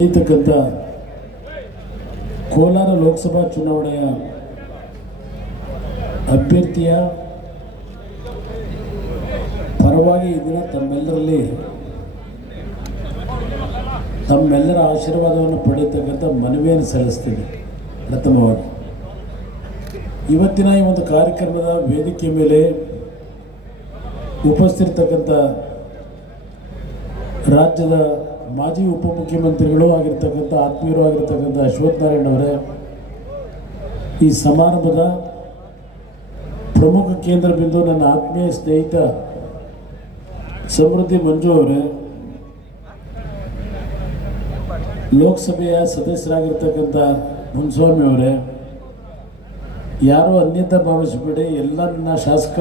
ನಡೀತಕ್ಕಂಥ ಕೋಲಾರ ಲೋಕಸಭಾ ಚುನಾವಣೆಯ ಅಭ್ಯರ್ಥಿಯ ಪರವಾಗಿ ಈ ತಮ್ಮೆಲ್ಲರಲ್ಲಿ ತಮ್ಮೆಲ್ಲರ ಆಶೀರ್ವಾದವನ್ನು ಪಡೆಯತಕ್ಕಂಥ ಮನವಿಯನ್ನು ಸಲ್ಲಿಸ್ತೀನಿ ಪ್ರಥಮವಾಗಿ. ಇವತ್ತಿನ ಈ ಒಂದು ಕಾರ್ಯಕ್ರಮದ ವೇದಿಕೆ ಮೇಲೆ ಉಪಸ್ಥಿರ್ತಕ್ಕಂಥ ರಾಜ್ಯದ ಮಾಜಿ ಉಪಮುಖ್ಯಮಂತ್ರಿಗಳು ಆಗಿರ್ತಕ್ಕಂಥ ಆತ್ಮೀಯರು ಆಗಿರ್ತಕ್ಕಂಥ ಅಶ್ವಥ್ ನಾರಾಯಣ್ ಅವರೇ, ಈ ಸಮಾರಂಭದ ಪ್ರಮುಖ ಕೇಂದ್ರ ಬಿಂದು ನನ್ನ ಆತ್ಮೀಯ ಸ್ನೇಹಿತ ಸಮೃದ್ಧಿ ಮಂಜು ಅವರೇ. ಲೋಕಸಭೆಯ ಸದಸ್ಯರಾಗಿರ್ತಕ್ಕಂಥ ಮುನ್ಸ್ವಾಮಿ ಅವರೇ, ಯಾರೋ ಅನ್ಯತ ಭಾವಿಸಬೇಡಿ ಎಲ್ಲ ನನ್ನ ಶಾಸಕ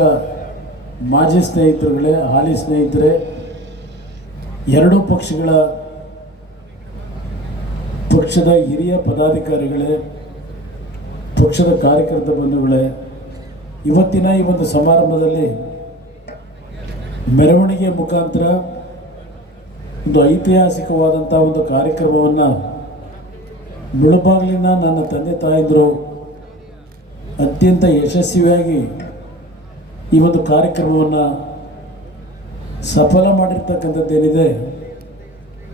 ಮಾಜಿ ಸ್ನೇಹಿತರುಗಳೇ, ಹಾಲಿ ಸ್ನೇಹಿತರೆ ಎರಡೂ ಪಕ್ಷಗಳ ಪಕ್ಷದ ಹಿರಿಯ ಪದಾಧಿಕಾರಿಗಳೇ, ಪಕ್ಷದ ಕಾರ್ಯಕರ್ತ ಬಂಧುಗಳೇ, ಇವತ್ತಿನ ಈ ಒಂದು ಸಮಾರಂಭದಲ್ಲಿ ಮೆರವಣಿಗೆ ಮುಖಾಂತರ ಒಂದು ಐತಿಹಾಸಿಕವಾದಂಥ ಒಂದು ಕಾರ್ಯಕ್ರಮವನ್ನು ಮುಳುಬಾಗಿಲಿನ ನನ್ನ ತಂದೆ ತಾಯಂದರು ಅತ್ಯಂತ ಯಶಸ್ವಿಯಾಗಿ ಈ ಒಂದು ಕಾರ್ಯಕ್ರಮವನ್ನು ಸಫಲ ಮಾಡಿರ್ತಕ್ಕಂಥದ್ದೇನಿದೆ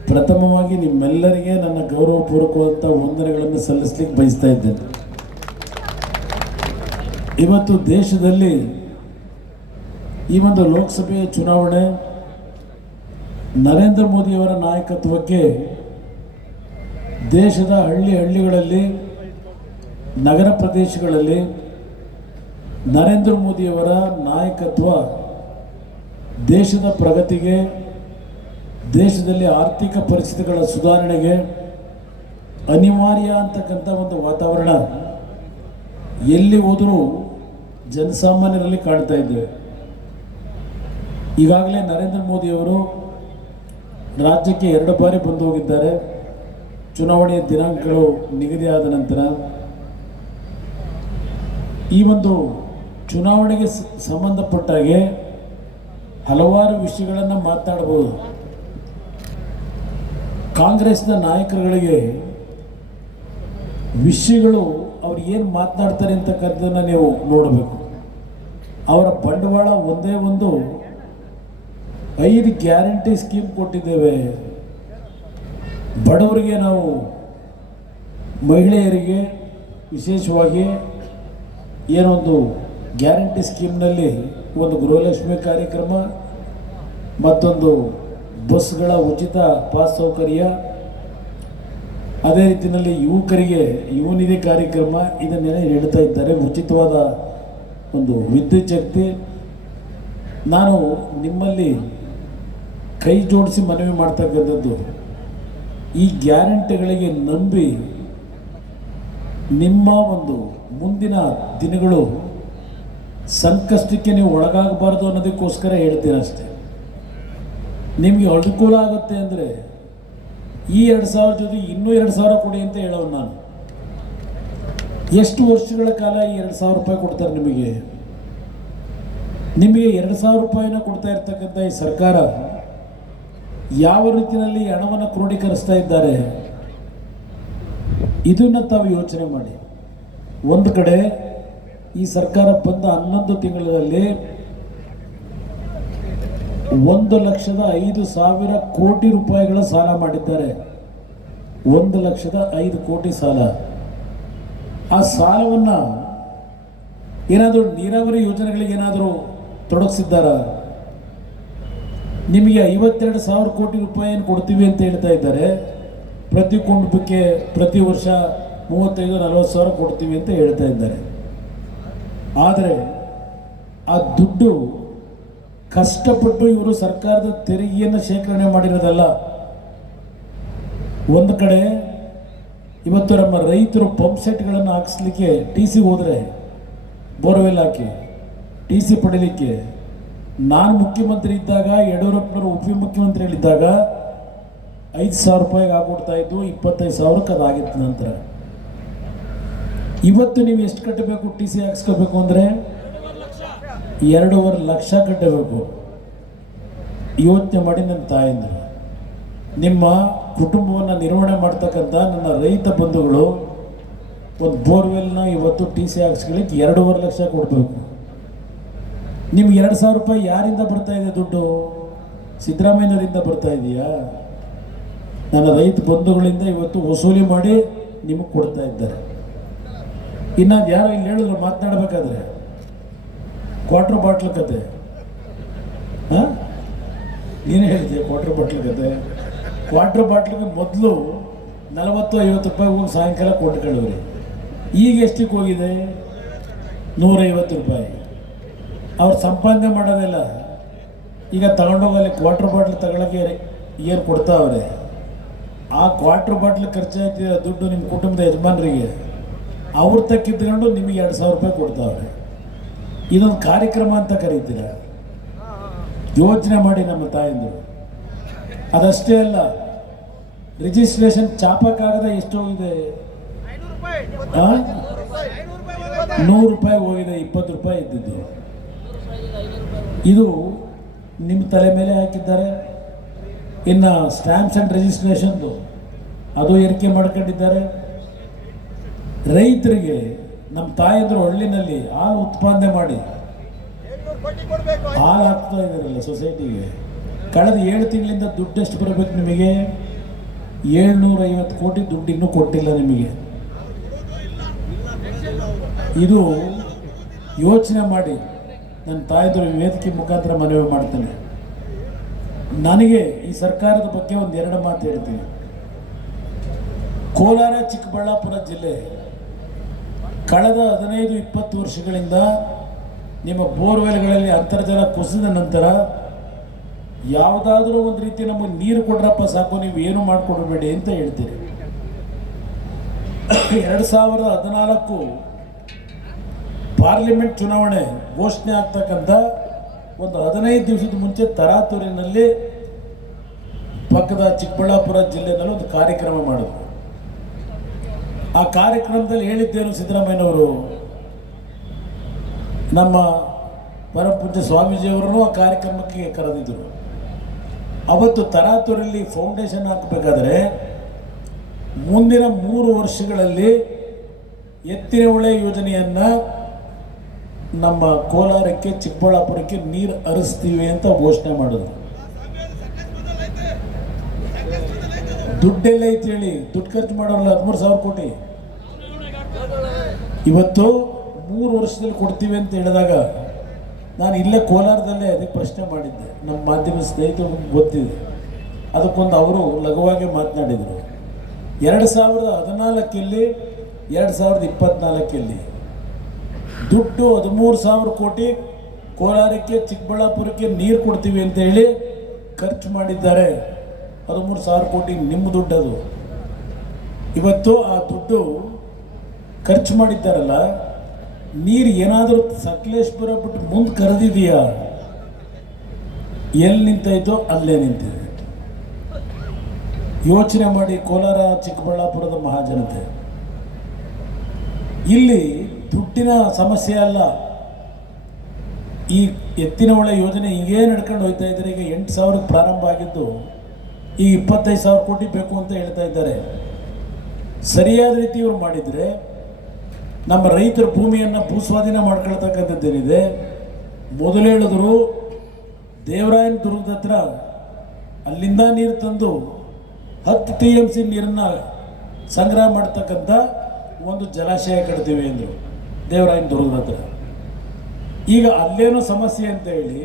ಪ್ರಥಮವಾಗಿ ನಿಮ್ಮೆಲ್ಲರಿಗೆ ನನ್ನ ಗೌರವಪೂರ್ವಕವಾದಂಥ ವಂದನೆಗಳನ್ನು ಸಲ್ಲಿಸ್ಲಿಕ್ಕೆ ಬಯಸ್ತಾ ಇದ್ದೇನೆ. ಇವತ್ತು ದೇಶದಲ್ಲಿ ಈ ಒಂದು ಲೋಕಸಭೆಯ ಚುನಾವಣೆ, ನರೇಂದ್ರ ಮೋದಿಯವರ ನಾಯಕತ್ವಕ್ಕೆ ದೇಶದ ಹಳ್ಳಿ ಹಳ್ಳಿಗಳಲ್ಲಿ, ನಗರ ಪ್ರದೇಶಗಳಲ್ಲಿ ನರೇಂದ್ರ ಮೋದಿಯವರ ನಾಯಕತ್ವ ದೇಶದ ಪ್ರಗತಿಗೆ, ದೇಶದಲ್ಲಿ ಆರ್ಥಿಕ ಪರಿಸ್ಥಿತಿಗಳ ಸುಧಾರಣೆಗೆ ಅನಿವಾರ್ಯ ಅಂತಕ್ಕಂಥ ಒಂದು ವಾತಾವರಣ ಎಲ್ಲಿ ಹೋದರೂ ಜನಸಾಮಾನ್ಯರಲ್ಲಿ ಕಾಣ್ತಾ ಇದ್ದೇವೆ ಈಗಾಗಲೇ ನರೇಂದ್ರ ಮೋದಿಯವರು ರಾಜ್ಯಕ್ಕೆ ಎರಡು ಬಾರಿ ಬಂದು ಹೋಗಿದ್ದಾರೆ. ಚುನಾವಣೆಯ ದಿನಾಂಕಗಳು ನಿಗದಿಯಾದ ನಂತರ ಈ ಒಂದು ಚುನಾವಣೆಗೆ ಸಂಬಂಧಪಟ್ಟಾಗೆ ಹಲವಾರು ವಿಷಯಗಳನ್ನು ಮಾತನಾಡಬಹುದು ಕಾಂಗ್ರೆಸ್ನ ನಾಯಕರುಗಳಿಗೆ ವಿಷಯಗಳು ಅವ್ರು ಏನು ಮಾತನಾಡ್ತಾರೆ ಅಂತಕ್ಕಂಥದ್ದನ್ನು ನೀವು ನೋಡಬೇಕು. ಅವರ ಬಂಡವಾಳ ಒಂದೇ ಒಂದು ಐದು ಗ್ಯಾರಂಟಿ ಸ್ಕೀಮ್ ಕೊಟ್ಟಿದ್ದೇವೆ. ಬಡವರಿಗೆ ನಾವು, ಮಹಿಳೆಯರಿಗೆ ವಿಶೇಷವಾಗಿ ಏನೊಂದು ಗ್ಯಾರಂಟಿ ಸ್ಕೀಮ್ನಲ್ಲಿ ಒಂದು ಗೃಹಲಕ್ಷ್ಮಿ ಕಾರ್ಯಕ್ರಮ, ಮತ್ತೊಂದು ಬಸ್ಗಳ ಉಚಿತ ಪಾಸ್ ಸೌಕರ್ಯ. ಅದೇ ರೀತಿಯಲ್ಲಿ ಯುವಕರಿಗೆ ಯುವನಿಧಿ ಕಾರ್ಯಕ್ರಮ ಇದನ್ನೆಲ್ಲ ಹೇಳ್ತಾ ಇದ್ದಾರೆ. ಉಚಿತವಾದ ಒಂದು ವಿದ್ಯುತ್ ಶಕ್ತಿ. ನಾನು ನಿಮ್ಮಲ್ಲಿ ಕೈ ಜೋಡಿಸಿ ಮನವಿ ಮಾಡ್ತಕ್ಕಂಥದ್ದು, ಈ ಗ್ಯಾರಂಟಿಗಳಿಗೆ ನಂಬಿ ನಿಮ್ಮ ಒಂದು ಮುಂದಿನ ದಿನಗಳು ಸಂಕಷ್ಟಕ್ಕೆ ನೀವು ಒಳಗಾಗಬಾರ್ದು ಅನ್ನೋದಕ್ಕೋಸ್ಕರ ಹೇಳ್ತೀನಿ ಅಷ್ಟೇ. ನಿಮಗೆ ಅನುಕೂಲ ಆಗುತ್ತೆ ಅಂದರೆ ಈ ಎರಡು ಸಾವಿರ ಜೊತೆ ಇನ್ನೂ ಎರಡು ಸಾವಿರ ಕೊಡಿ ಅಂತ ಹೇಳೋನು ನಾನು. ಎಷ್ಟು ವರ್ಷಗಳ ಕಾಲ ಈ ಎರಡು ಸಾವಿರ ರೂಪಾಯಿ ಕೊಡ್ತಾರೆ ನಿಮಗೆ? ನಿಮಗೆ ಎರಡು ಸಾವಿರ ರೂಪಾಯಿನ ಕೊಡ್ತಾ ಇರ್ತಕ್ಕಂಥ ಈ ಸರ್ಕಾರ ಯಾವ ರೀತಿಯಲ್ಲಿ ಹಣವನ್ನು ಕ್ರೋಢೀಕರಿಸ್ತಾ ಇದ್ದಾರೆ? ಇದನ್ನು ತಾವು ಯೋಚನೆ ಮಾಡಿ. ಒಂದು ಕಡೆ ಈ ಸರ್ಕಾರ ಬಂದ ಹನ್ನೊಂದು ತಿಂಗಳಲ್ಲಿ ಒಂದು ಲಕ್ಷದ ಐದು ಸಾವಿರ ಕೋಟಿ ರೂಪಾಯಿಗಳ ಸಾಲ ಮಾಡಿದ್ದಾರೆ. ಒಂದು ಲಕ್ಷದ ಐದು ಕೋಟಿ ಸಾಲ. ಆ ಸಾಲವನ್ನು ಏನಾದರೂ ನೀರಾವರಿ ಯೋಜನೆಗಳಿಗೆ ಏನಾದರೂ ತೊಡಗಿಸಿದ್ದಾರ? ನಿಮಗೆ ಐವತ್ತೆರಡು ಸಾವಿರ ಕೋಟಿ ರೂಪಾಯಿಯನ್ನು ಕೊಡ್ತೀವಿ ಅಂತ ಹೇಳ್ತಾ ಇದ್ದಾರೆ. ಪ್ರತಿ ಕುಟುಂಬಕ್ಕೆ ಪ್ರತಿ ವರ್ಷ ಮೂವತ್ತೈದು ನಲವತ್ತು ಸಾವಿರ ಕೊಡ್ತೀವಿ ಅಂತ ಹೇಳ್ತಾ ಇದ್ದಾರೆ. ಆದರೆ ಆ ದುಡ್ಡು ಕಷ್ಟಪಟ್ಟು ಇವರು ಸರ್ಕಾರದ ತೆರಿಗೆಯನ್ನು ಶೇಖರಣೆ ಮಾಡಿರೋದಲ್ಲ. ಒಂದು ಕಡೆ ಇವತ್ತು ನಮ್ಮ ರೈತರು ಪಂಪ್ ಸೆಟ್ಗಳನ್ನು ಹಾಕಿಸ್ಲಿಕ್ಕೆ ಟಿ ಸಿ ಹೋದರೆ ಬೋರ್ವೆಲ್ ಹಾಕಿ, ಟಿ ಸಿ ಪಡೀಲಿಕ್ಕೆ. ನಾನು ಮುಖ್ಯಮಂತ್ರಿ ಇದ್ದಾಗ, ಯಡಿಯೂರಪ್ಪನವರು ಉಪಮುಖ್ಯಮಂತ್ರಿಗಳಿದ್ದಾಗ ಐದು ಸಾವಿರ ರೂಪಾಯಿಗೆ ಆಗ್ಬಿಡ್ತಾ ಇದ್ದು, ಇಪ್ಪತ್ತೈದು ಸಾವಿರಕ್ಕೆ ಅದಾಗಿತ್ತು ನಂತರ. ಇವತ್ತು ನೀವು ಎಷ್ಟು ಕಟ್ಟಬೇಕು ಟಿ ಸಿ ಹಾಕ್ಸ್ಕೋಬೇಕು ಅಂದರೆ? ಎರಡೂವರೆ ಲಕ್ಷ ಕಟ್ಟಬೇಕು. ಯೋಚನೆ ಮಾಡಿ ನನ್ನ ತಾಯಂದಿರು. ನಿಮ್ಮ ಕುಟುಂಬವನ್ನು ನಿರ್ವಹಣೆ ಮಾಡ್ತಕ್ಕಂಥ ನನ್ನ ರೈತ ಬಂಧುಗಳು ಒಂದು ಬೋರ್ವೆಲ್ನ ಇವತ್ತು ಟಿ ಸಿ ಹಾಕ್ಸ್ಕೊಳ್ಳಿಕ್ಕೆ ಎರಡೂವರೆ ಲಕ್ಷ ಕೊಡಬೇಕು. ನಿಮ್ಗೆ ಎರಡು ಸಾವಿರ ರೂಪಾಯಿ ಯಾರಿಂದ ಬರ್ತಾ ಇದೆ ದುಡ್ಡು? ಸಿದ್ದರಾಮಯ್ಯನವರಿಂದ ಬರ್ತಾ ಇದೆಯಾ? ನನ್ನ ರೈತ ಬಂಧುಗಳಿಂದ ಇವತ್ತು ವಸೂಲಿ ಮಾಡಿ ನಿಮಗೆ ಕೊಡ್ತಾ ಇದ್ದಾರೆ. ಇನ್ನು ಯಾರೋ ಇಲ್ಲಿ ಹೇಳಿದ್ರು ಮಾತನಾಡಬೇಕಾದ್ರೆ? ಕ್ವಾರ್ಟರ್ ಬಾಟ್ಲ್ ಕತೆ. ಹಾಂ? ನೀನು ಹೇಳಿದೆ ಕ್ವಾರ್ಟರ್ ಬಾಟ್ಲ್ ಕತೆ? ಕ್ವಾರ್ಟರ್ ಬಾಟ್ಲಿಗೆ ಮೊದಲು ನಲವತ್ತು, ಐವತ್ತು ರೂಪಾಯಿ ಹೋಗಿ ಸಾಯಂಕಾಲ ಕೊಟ್ಕೊಳ್ಳೋರಿ ಈಗ ಎಷ್ಟಕ್ಕೆ ಹೋಗಿದೆ? ನೂರೈವತ್ತು ರೂಪಾಯಿ. ಅವ್ರು ಸಂಪಾದನೆ ಮಾಡೋದಿಲ್ಲ. ಈಗ ತಗೊಂಡೋಗಲ್ಲಿ ಕ್ವಾರ್ಟರ್ ಬಾಟ್ಲ್ ತಗೊಳಕ್ಕೆ ಏನು ಕೊಡ್ತಾವ್ರೆ? ಆ ಕ್ವಾರ್ಟರ್ ಬಾಟ್ಲ್ ಖರ್ಚಾಗ್ತಿದೆ ದುಡ್ಡು ನಿಮ್ಮ ಕುಟುಂಬದ ಯಜಮಾನರಿಗೆ. ಅವ್ರ ತಕ್ಕಿದ್ಕೊಂಡು ನಿಮಗೆ ಎರಡು ಸಾವಿರ ರೂಪಾಯಿ ಕೊಡ್ತಾವ್ರೆ. ಇದೊಂದು ಕಾರ್ಯಕ್ರಮ ಅಂತ ಕರೀತೀರ? ಯೋಚನೆ ಮಾಡಿ ನಮ್ಮ ತಾಯಂದಿರು. ಅದಷ್ಟೇ ಅಲ್ಲ ರಿಜಿಸ್ಟ್ರೇಷನ್ ಚಾಪಕ್ಕಾಗದ ಎಷ್ಟು ಆ? ನೂರು ರೂಪಾಯಿ ಹೋಗಿದೆ, ಇಪ್ಪತ್ತು ರೂಪಾಯಿ ಇದ್ದಿದ್ದು. ಇದು ನಿಮ್ಮ ತಲೆ ಮೇಲೆ ಹಾಕಿದ್ದಾರೆ. ಇನ್ನು ಸ್ಟ್ಯಾಂಪ್ಸ್ ಆ್ಯಂಡ್ ರಿಜಿಸ್ಟ್ರೇಷನ್ದು ಅದು ಏರಿಕೆ ಮಾಡ್ಕೊಂಡಿದ್ದಾರೆ. ರೈತರಿಗೆ ನಮ್ಮ ತಾಯಂದ್ರು ಹಳ್ಳಿನಲ್ಲಿ ಹಾಲು ಉತ್ಪಾದನೆ ಮಾಡಿ ಹಾಲು ಹಾಕ್ತಾ ಇದ್ದಾರಲ್ಲ ಸೊಸೈಟಿಗೆ. ಕಳೆದ ಏಳು ತಿಂಗಳಿಂದ ದುಡ್ಡು ಎಷ್ಟು ಬರಬೇಕು ನಿಮಗೆ? ಏಳ್ನೂರ ಐವತ್ತು ಕೋಟಿ ದುಡ್ಡು ಇನ್ನೂ ಕೊಟ್ಟಿಲ್ಲ ನಿಮಗೆ. ಇದು ಯೋಚನೆ ಮಾಡಿ ನನ್ನ ತಾಯಿದ್ರು ವೇದಿಕೆ ಮುಖಾಂತರ ಮನವಿ ಮಾಡ್ತೇನೆ. ನನಗೆ ಈ ಸರ್ಕಾರದ ಬಗ್ಗೆ ಒಂದು ಎರಡು ಮಾತು ಹೇಳ್ತೀನಿ. ಕೋಲಾರ ಚಿಕ್ಕಬಳ್ಳಾಪುರ ಜಿಲ್ಲೆ ಕಳೆದ ಹದಿನೈದು, ಇಪ್ಪತ್ತು ವರ್ಷಗಳಿಂದ ನಿಮ್ಮ ಬೋರ್ವೆಲ್ಗಳಲ್ಲಿ ಅಂತರ್ಜಲ ಕುಸಿದ ನಂತರ ಯಾವುದಾದ್ರೂ ಒಂದು ರೀತಿ ನಮಗೆ ನೀರು ಕೊಡ್ರಪ್ಪ ಸಾಕು, ನೀವು ಏನು ಮಾಡಿಕೊಡ್ಬೇಡಿ ಅಂತ ಹೇಳ್ತೀರಿ. ಎರಡು ಸಾವಿರದ ಹದಿನಾಲ್ಕು ಪಾರ್ಲಿಮೆಂಟ್ ಚುನಾವಣೆ ಘೋಷಣೆ ಆಗ್ತಕ್ಕಂಥ ಒಂದು ಹದಿನೈದು ದಿವಸದ ಮುಂಚೆ ತರಾತೂರಿನಲ್ಲಿ ಪಕ್ಕದ ಚಿಕ್ಕಬಳ್ಳಾಪುರ ಜಿಲ್ಲೆನಲ್ಲಿ ಒಂದು ಕಾರ್ಯಕ್ರಮ ಮಾಡಿದ್ರು. ಆ ಕಾರ್ಯಕ್ರಮದಲ್ಲಿ ಹೇಳಿದ್ದೇನು ಸಿದ್ದರಾಮಯ್ಯನವರು? ನಮ್ಮ ಪರಮಪೂಜ್ಯ ಸ್ವಾಮೀಜಿಯವರನ್ನು ಆ ಕಾರ್ಯಕ್ರಮಕ್ಕೆ ಕರೆದಿದ್ದರು. ಅವತ್ತು ತರಾತುರಲ್ಲಿ ಫೌಂಡೇಶನ್ ಹಾಕಬೇಕಾದ್ರೆ ಮುಂದಿನ ಮೂರು ವರ್ಷಗಳಲ್ಲಿ ಎತ್ತಿನ ಹೊಳೆ ಯೋಜನೆಯನ್ನು ನಮ್ಮ ಕೋಲಾರಕ್ಕೆ, ಚಿಕ್ಕಬಳ್ಳಾಪುರಕ್ಕೆ ನೀರು ಹರಿಸ್ತೀವಿ ಅಂತ ಘೋಷಣೆ ಮಾಡಿದ್ರು. ದುಡ್ಡೆಲ್ಲ ಐತೆ ಹೇಳಿ. ದುಡ್ಡು ಖರ್ಚು ಮಾಡೋಲ್ಲ ಹದಿಮೂರು ಸಾವಿರ ಕೋಟಿ. ಇವತ್ತು ಮೂರು ವರ್ಷದಲ್ಲಿ ಕೊಡ್ತೀವಿ ಅಂತ ಹೇಳಿದಾಗ ನಾನು ಇಲ್ಲೇ ಕೋಲಾರದಲ್ಲೇ ಅದಕ್ಕೆ ಪ್ರಶ್ನೆ ಮಾಡಿದ್ದೆ. ನಮ್ಮ ಮಾಧ್ಯಮ ಸ್ನೇಹಿತರು ಗೊತ್ತಿದೆ. ಅದಕ್ಕೊಂದು ಅವರು ಲಘುವಾಗಿ ಮಾತನಾಡಿದರು. ಎರಡು ಸಾವಿರದ ಹದಿನಾಲ್ಕಲ್ಲಿ, ಎರಡು ಸಾವಿರದ ಇಪ್ಪತ್ನಾಲ್ಕಲ್ಲಿ ದುಡ್ಡು ಹದಿಮೂರು ಸಾವಿರ ಕೋಟಿ ಕೋಲಾರಕ್ಕೆ, ಚಿಕ್ಕಬಳ್ಳಾಪುರಕ್ಕೆ ನೀರು ಕೊಡ್ತೀವಿ ಅಂತ ಹೇಳಿ ಖರ್ಚು ಮಾಡಿದ್ದಾರೆ. ಹದಿಮೂರು ಸಾವಿರ ಕೋಟಿ ನಿಮ್ಮ ದುಡ್ಡು ಅದು. ಇವತ್ತು ಆ ದುಡ್ಡು ಖರ್ಚು ಮಾಡಿದ್ದಾರಲ್ಲ, ನೀರು ಏನಾದರೂ ಸಕಲೇಶ್ಪುರ ಬಿಟ್ಟು ಮುಂದೆ ಕರೆದಿದೆಯಾ? ಎಲ್ಲಿ ನಿಂತಾಯ್ತೋ ಅಲ್ಲೇ ನಿಂತಿದೆ. ಯೋಚನೆ ಮಾಡಿ ಕೋಲಾರ, ಚಿಕ್ಕಬಳ್ಳಾಪುರದ ಮಹಾಜನತೆ. ಇಲ್ಲಿ ದುಡ್ಡಿನ ಸಮಸ್ಯೆ ಅಲ್ಲ. ಈ ಎತ್ತಿನ ಒಳ ಯೋಜನೆ ಹೀಗೇ ನಡ್ಕೊಂಡು ಹೋಗ್ತಾ ಇದ್ರೆ ಈಗ ಎಂಟು ಸಾವಿರಕ್ಕೆ ಪ್ರಾರಂಭ ಆಗಿದ್ದು ಈ ಇಪ್ಪತ್ತೈದು ಸಾವಿರ ಕೋಟಿ ಬೇಕು ಅಂತ ಹೇಳ್ತಾ ಇದ್ದಾರೆ. ಸರಿಯಾದ ರೀತಿ ಇವರು ಮಾಡಿದರೆ ನಮ್ಮ ರೈತರ ಭೂಮಿಯನ್ನು ಭೂಸ್ವಾಧೀನ ಮಾಡ್ಕೊಳ್ತಕ್ಕಂಥದ್ದೇನಿದೆ? ಮೊದಲು ಹೇಳಿದ್ರು ದೇವರಾಯನ ದುರ್ಗದ ಹತ್ರ ಅಲ್ಲಿಂದ ನೀರು ತಂದು ಹತ್ತು ಟಿ ಎಂ ಸಿ ನೀರನ್ನು ಸಂಗ್ರಹ ಮಾಡ್ತಕ್ಕಂಥ ಒಂದು ಜಲಾಶಯ ಕಟ್ತೀವಿ ಅಂದರು ದೇವರಾಯನ ದುರ್ಗದ ಹತ್ರ. ಈಗ ಅಲ್ಲೇನೋ ಸಮಸ್ಯೆ ಅಂತ ಹೇಳಿ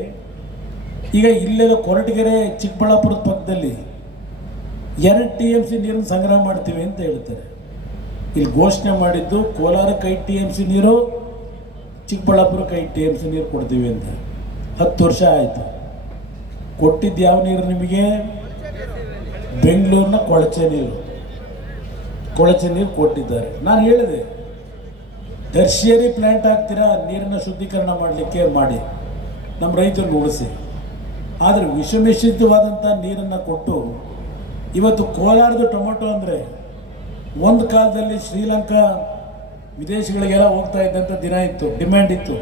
ಈಗ ಇಲ್ಲೆಲ್ಲ ಕೊರಟಗೆರೆ ಚಿಕ್ಕಬಳ್ಳಾಪುರದ ಪಕ್ಕದಲ್ಲಿ ಎರಡು ಟಿ ಎಂ ಸಿ ನೀರನ್ನು ಸಂಗ್ರಹ ಮಾಡ್ತೀವಿ ಅಂತ ಹೇಳ್ತಾರೆ. ಇಲ್ಲಿ ಘೋಷಣೆ ಮಾಡಿದ್ದು ಕೋಲಾರಕ್ಕೆ ಐದು ಟಿ ಎಂ ಸಿ ನೀರು, ಚಿಕ್ಕಬಳ್ಳಾಪುರ ಕೈ ಟಿ ಎಂ ಸಿ ನೀರು ಕೊಡ್ತೀವಿ ಅಂತ. ಹತ್ತು ವರ್ಷ ಆಯಿತು. ಕೊಟ್ಟಿದ್ದು ಯಾವ ನೀರು ನಿಮಗೆ? ಬೆಂಗಳೂರಿನ ಕೊಳಚೆ ನೀರು. ಕೊಳಚೆ ನೀರು ಕೊಟ್ಟಿದ್ದಾರೆ. ನಾನು ಹೇಳಿದೆ, ಟರ್ಷಿಯರಿ ಪ್ಲ್ಯಾಂಟ್ ಹಾಕ್ತೀರಾ? ನೀರನ್ನ ಶುದ್ಧೀಕರಣ ಮಾಡಲಿಕ್ಕೆ ಮಾಡಿ. ನಮ್ಮ ರೈತರನ್ನು ಉಳಿಸಿ. ಆದರೆ ವಿಷಮಿಶ್ರಿತವಾದಂಥ ನೀರನ್ನು ಕೊಟ್ಟು ಇವತ್ತು ಕೋಲಾರದ ಟೊಮೊಟೊ ಅಂದರೆ ಒಂದು ಕಾಲದಲ್ಲಿ ಶ್ರೀಲಂಕಾ ವಿದೇಶಗಳಿಗೆಲ್ಲ ಹೋಗ್ತಾ ಇದ್ದಂಥ ದಿನ ಇತ್ತು, ಡಿಮ್ಯಾಂಡ್ ಇತ್ತು.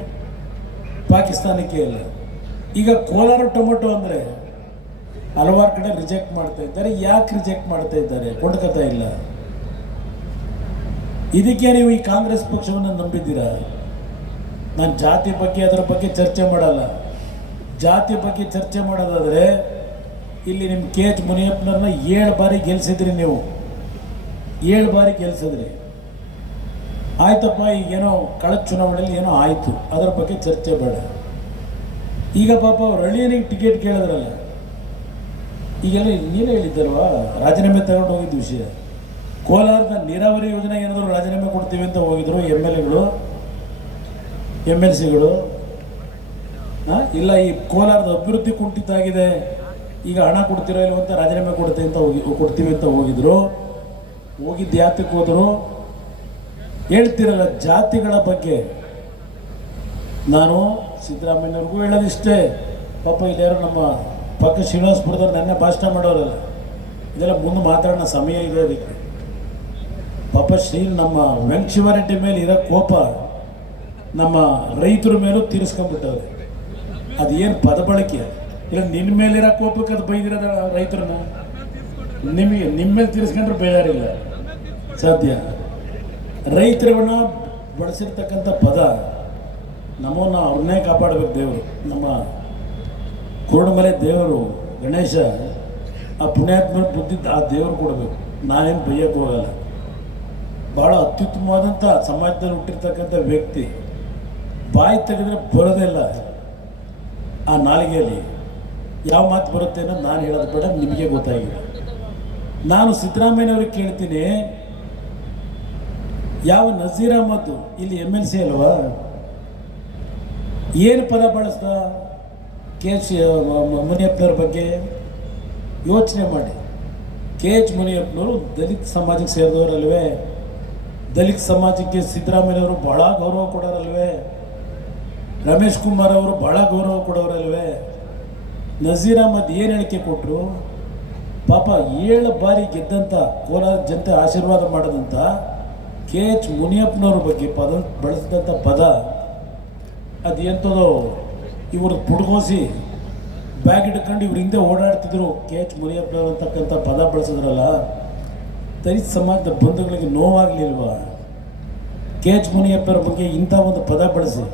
ಪಾಕಿಸ್ತಾನಕ್ಕೆ ಎಲ್ಲ ಈಗ ಕೋಲಾರ ಟೊಮೊಟೊ ಅಂದರೆ ಹಲವಾರು ಕಡೆ ರಿಜೆಕ್ಟ್ ಮಾಡ್ತಾ ಇದ್ದಾರೆ. ಯಾಕೆ ರಿಜೆಕ್ಟ್ ಮಾಡ್ತಾ ಇದ್ದಾರೆ? ಕೊಂಡ್ಕತಾ ಇಲ್ಲ. ಇದಕ್ಕೆ ನೀವು ಈ ಕಾಂಗ್ರೆಸ್ ಪಕ್ಷವನ್ನು ನಂಬಿದ್ದೀರಾ? ನಾನು ಜಾತಿ ಬಗ್ಗೆ, ಅದರ ಬಗ್ಗೆ ಚರ್ಚೆ ಮಾಡಲ್ಲ. ಜಾತಿ ಬಗ್ಗೆ ಚರ್ಚೆ ಮಾಡೋದಾದರೆ ಇಲ್ಲಿ ನಿಮ್ಮ ಕೆ ಎಚ್ ಮುನಿಯಪ್ಪನವ್ರನ್ನ ಏಳು ಬಾರಿ ಗೆಲ್ಸಿದ್ರಿ ನೀವು. ಏಳು ಬಾರಿ ಗೆಲ್ಸಿದ್ರಿ. ಆಯ್ತಪ್ಪ, ಈಗೇನೋ ಕಳೆದ ಚುನಾವಣೆಯಲ್ಲಿ ಏನೋ ಆಯಿತು. ಅದರ ಬಗ್ಗೆ ಚರ್ಚೆ ಬೇಡ. ಈಗ ಪಾಪ ಅವ್ರು ಹಳ್ಳಿಯನಿಗೆ ಟಿಕೆಟ್ ಕೇಳಿದ್ರಲ್ಲ. ಈಗೆಲ್ಲ ನೀವೇ ಹೇಳಿದ್ದಲ್ವಾ? ರಾಜೀನಾಮೆ ತಗೊಂಡು ಹೋಗಿದ್ದ ವಿಷಯ. ಕೋಲಾರದ ನೀರಾವರಿ ಯೋಜನೆ ಏನಾದರೂ ರಾಜೀನಾಮೆ ಕೊಡ್ತೀವಿ ಅಂತ ಹೋಗಿದ್ರು ಎಂ ಎಲ್ ಎಗಳು ಎಂ ಎಲ್ ಸಿಗಳು ಇಲ್ಲ, ಈ ಕೋಲಾರದ ಅಭಿವೃದ್ಧಿ ಕುಂಠಿತಾಗಿದೆ ಈಗ ಹಣ ಕೊಡ್ತಿರೋ ಇಲ್ಲವಂತ ಅಂತ ರಾಜೀನಾಮೆ ಕೊಡುತ್ತೆ ಅಂತ ಹೋಗಿ ಕೊಡ್ತೀವಿ ಅಂತ ಹೋಗಿದ್ರು. ಹೋಗಿದ್ದ ಯಾತಕ್ಕೆ ಹೋದರು? ಹೇಳ್ತಿರಲ್ಲ, ಜಾತಿಗಳ ಬಗ್ಗೆ. ನಾನು ಸಿದ್ದರಾಮಯ್ಯವ್ರಿಗೂ ಹೇಳೋದಿಷ್ಟೇ. ಪಾಪ ಇಲ್ಲಾರು ನಮ್ಮ ಪಕ್ಕ ಶ್ರೀನಿವಾಸಪುರದವ್ರು ನೆನ್ನೆ ಭಾಷಣ ಮಾಡೋರಲ್ಲ. ಇದೆಲ್ಲ ಮುಂದೆ ಮಾತಾಡೋಣ ಸಮಯ ಇದೆ ಅದಕ್ಕೆ. ಪಾಪ ಶ್ರೀ ನಮ್ಮ ವೆಂಕಶಿವರೆಡ್ಡಿ ಮೇಲೆ ಇರೋ ಕೋಪ ನಮ್ಮ ರೈತರ ಮೇಲೂ ತೀರಿಸ್ಕೊಂಡ್ಬಿಟ್ಟವ್ರೆ. ಅದೇನು ಪದಬಳಕೆ. ಪದ ಬಳಕೆ ಇಲ್ಲ ನಿನ್ನ ಮೇಲಿರೋ ಕೋಪಕ್ಕೆ ಅದು ಬೈದಿರೋದ ರೈತರನ್ನ? ನಿಮಗೆ ನಿಮ್ಮ ಮೇಲೆ ತೀರಿಸ್ಕೊಂಡ್ರೆ ಬೇಜಾರಿಲ್ಲ. ಸಾಧ್ಯ ರೈತರುಗಳನ್ನ ಬಳಸಿರ್ತಕ್ಕಂಥ ಪದ, ನಮ್ಮನ್ನ ಅವ್ರನ್ನೇ ಕಾಪಾಡಬೇಕು ದೇವರು. ನಮ್ಮ ಕುರುಡಮಲೆ ದೇವರು ಗಣೇಶ, ಆ ಪುಣ್ಯಾತ್ಮ ಬುದ್ಧಿ ಆ ದೇವರು ಕೊಡಬೇಕು. ನಾನೇನು ಬೈಯಕ್ಕೆ ಹೋಗಲ್ಲ. ಭಾಳ ಅತ್ಯುತ್ತಮವಾದಂಥ ಸಮಾಜದಲ್ಲಿ ಹುಟ್ಟಿರ್ತಕ್ಕಂಥ ವ್ಯಕ್ತಿ. ಬಾಯಿ ತೆಗೆದ್ರೆ ಬರೋದಿಲ್ಲ ಆ ನಾಲಿಗೆಯಲ್ಲಿ ಯಾವ ಮಾತು ಬರುತ್ತೆ ಅನ್ನೋದು ನಾನು ಹೇಳೋದು ಬೇಡ, ನಿಮಗೆ ಗೊತ್ತಾಗಿದೆ. ನಾನು ಸಿದ್ದರಾಮಯ್ಯನವ್ರಿಗೆ ಕೇಳ್ತೀನಿ, ಯಾವ ನಜೀರ್ ಅಹಮದ್ ಇಲ್ಲಿ ಎಂ ಎಲ್ ಸಿ ಅಲ್ವಾ? ಏನು ಪದ ಬಳಸ್ದ? ಕೆ ಎಚ್ ಮುನಿಯಪ್ಪನವ್ರ ಬಗ್ಗೆ ಯೋಚನೆ ಮಾಡಿ. ಕೆ ಎಚ್ ಮುನಿಯಪ್ಪನವರು ದಲಿತ ಸಮಾಜಕ್ಕೆ ಸೇರಿದವರಲ್ವೇ? ದಲಿತ ಸಮಾಜಕ್ಕೆ ಸಿದ್ದರಾಮಯ್ಯನವರು ಬಹಳ ಗೌರವ ಕೊಡೋರಲ್ವೇ? ರಮೇಶ್ ಕುಮಾರ್ ಅವರು ಬಹಳ ಗೌರವ ಕೊಡೋರಲ್ವೇ? ನಜೀರ್ ಅಹಮದ್ ಏನು ಹೇಳಿಕೆ ಕೊಟ್ಟರು ಪಾಪ ಏಳು ಬಾರಿ ಗೆದ್ದಂಥ ಕೋಲಾರ ಜನತೆ ಆಶೀರ್ವಾದ ಮಾಡಿದಂಥ ಕೆ ಎಚ್ ಮುನಿಯಪ್ಪನವ್ರ ಬಗ್ಗೆ ಪದ ಬಳಸಿದಂಥ ಪದ, ಅದು ಎಂಥದೋ ಇವರು ಪುಡ್ಕೋಸಿ ಬ್ಯಾಗ್ ಇಟ್ಕೊಂಡು ಇವ್ರ ಹಿಂದೆ ಓಡಾಡ್ತಿದ್ರು ಕೆ ಎಚ್ ಮುನಿಯಪ್ಪನವ್ರು ಅಂತಕ್ಕಂಥ ಪದ ಬಳಸಿದ್ರಲ್ಲ, ದಲಿತ ಸಮಾಜದ ಬಂಧುಗಳಿಗೆ ನೋವಾಗಲಿಲ್ವ? ಕೆ ಎಚ್ ಮುನಿಯಪ್ಪರ ಬಗ್ಗೆ ಇಂಥ ಒಂದು ಪದ ಬಳಸಿ,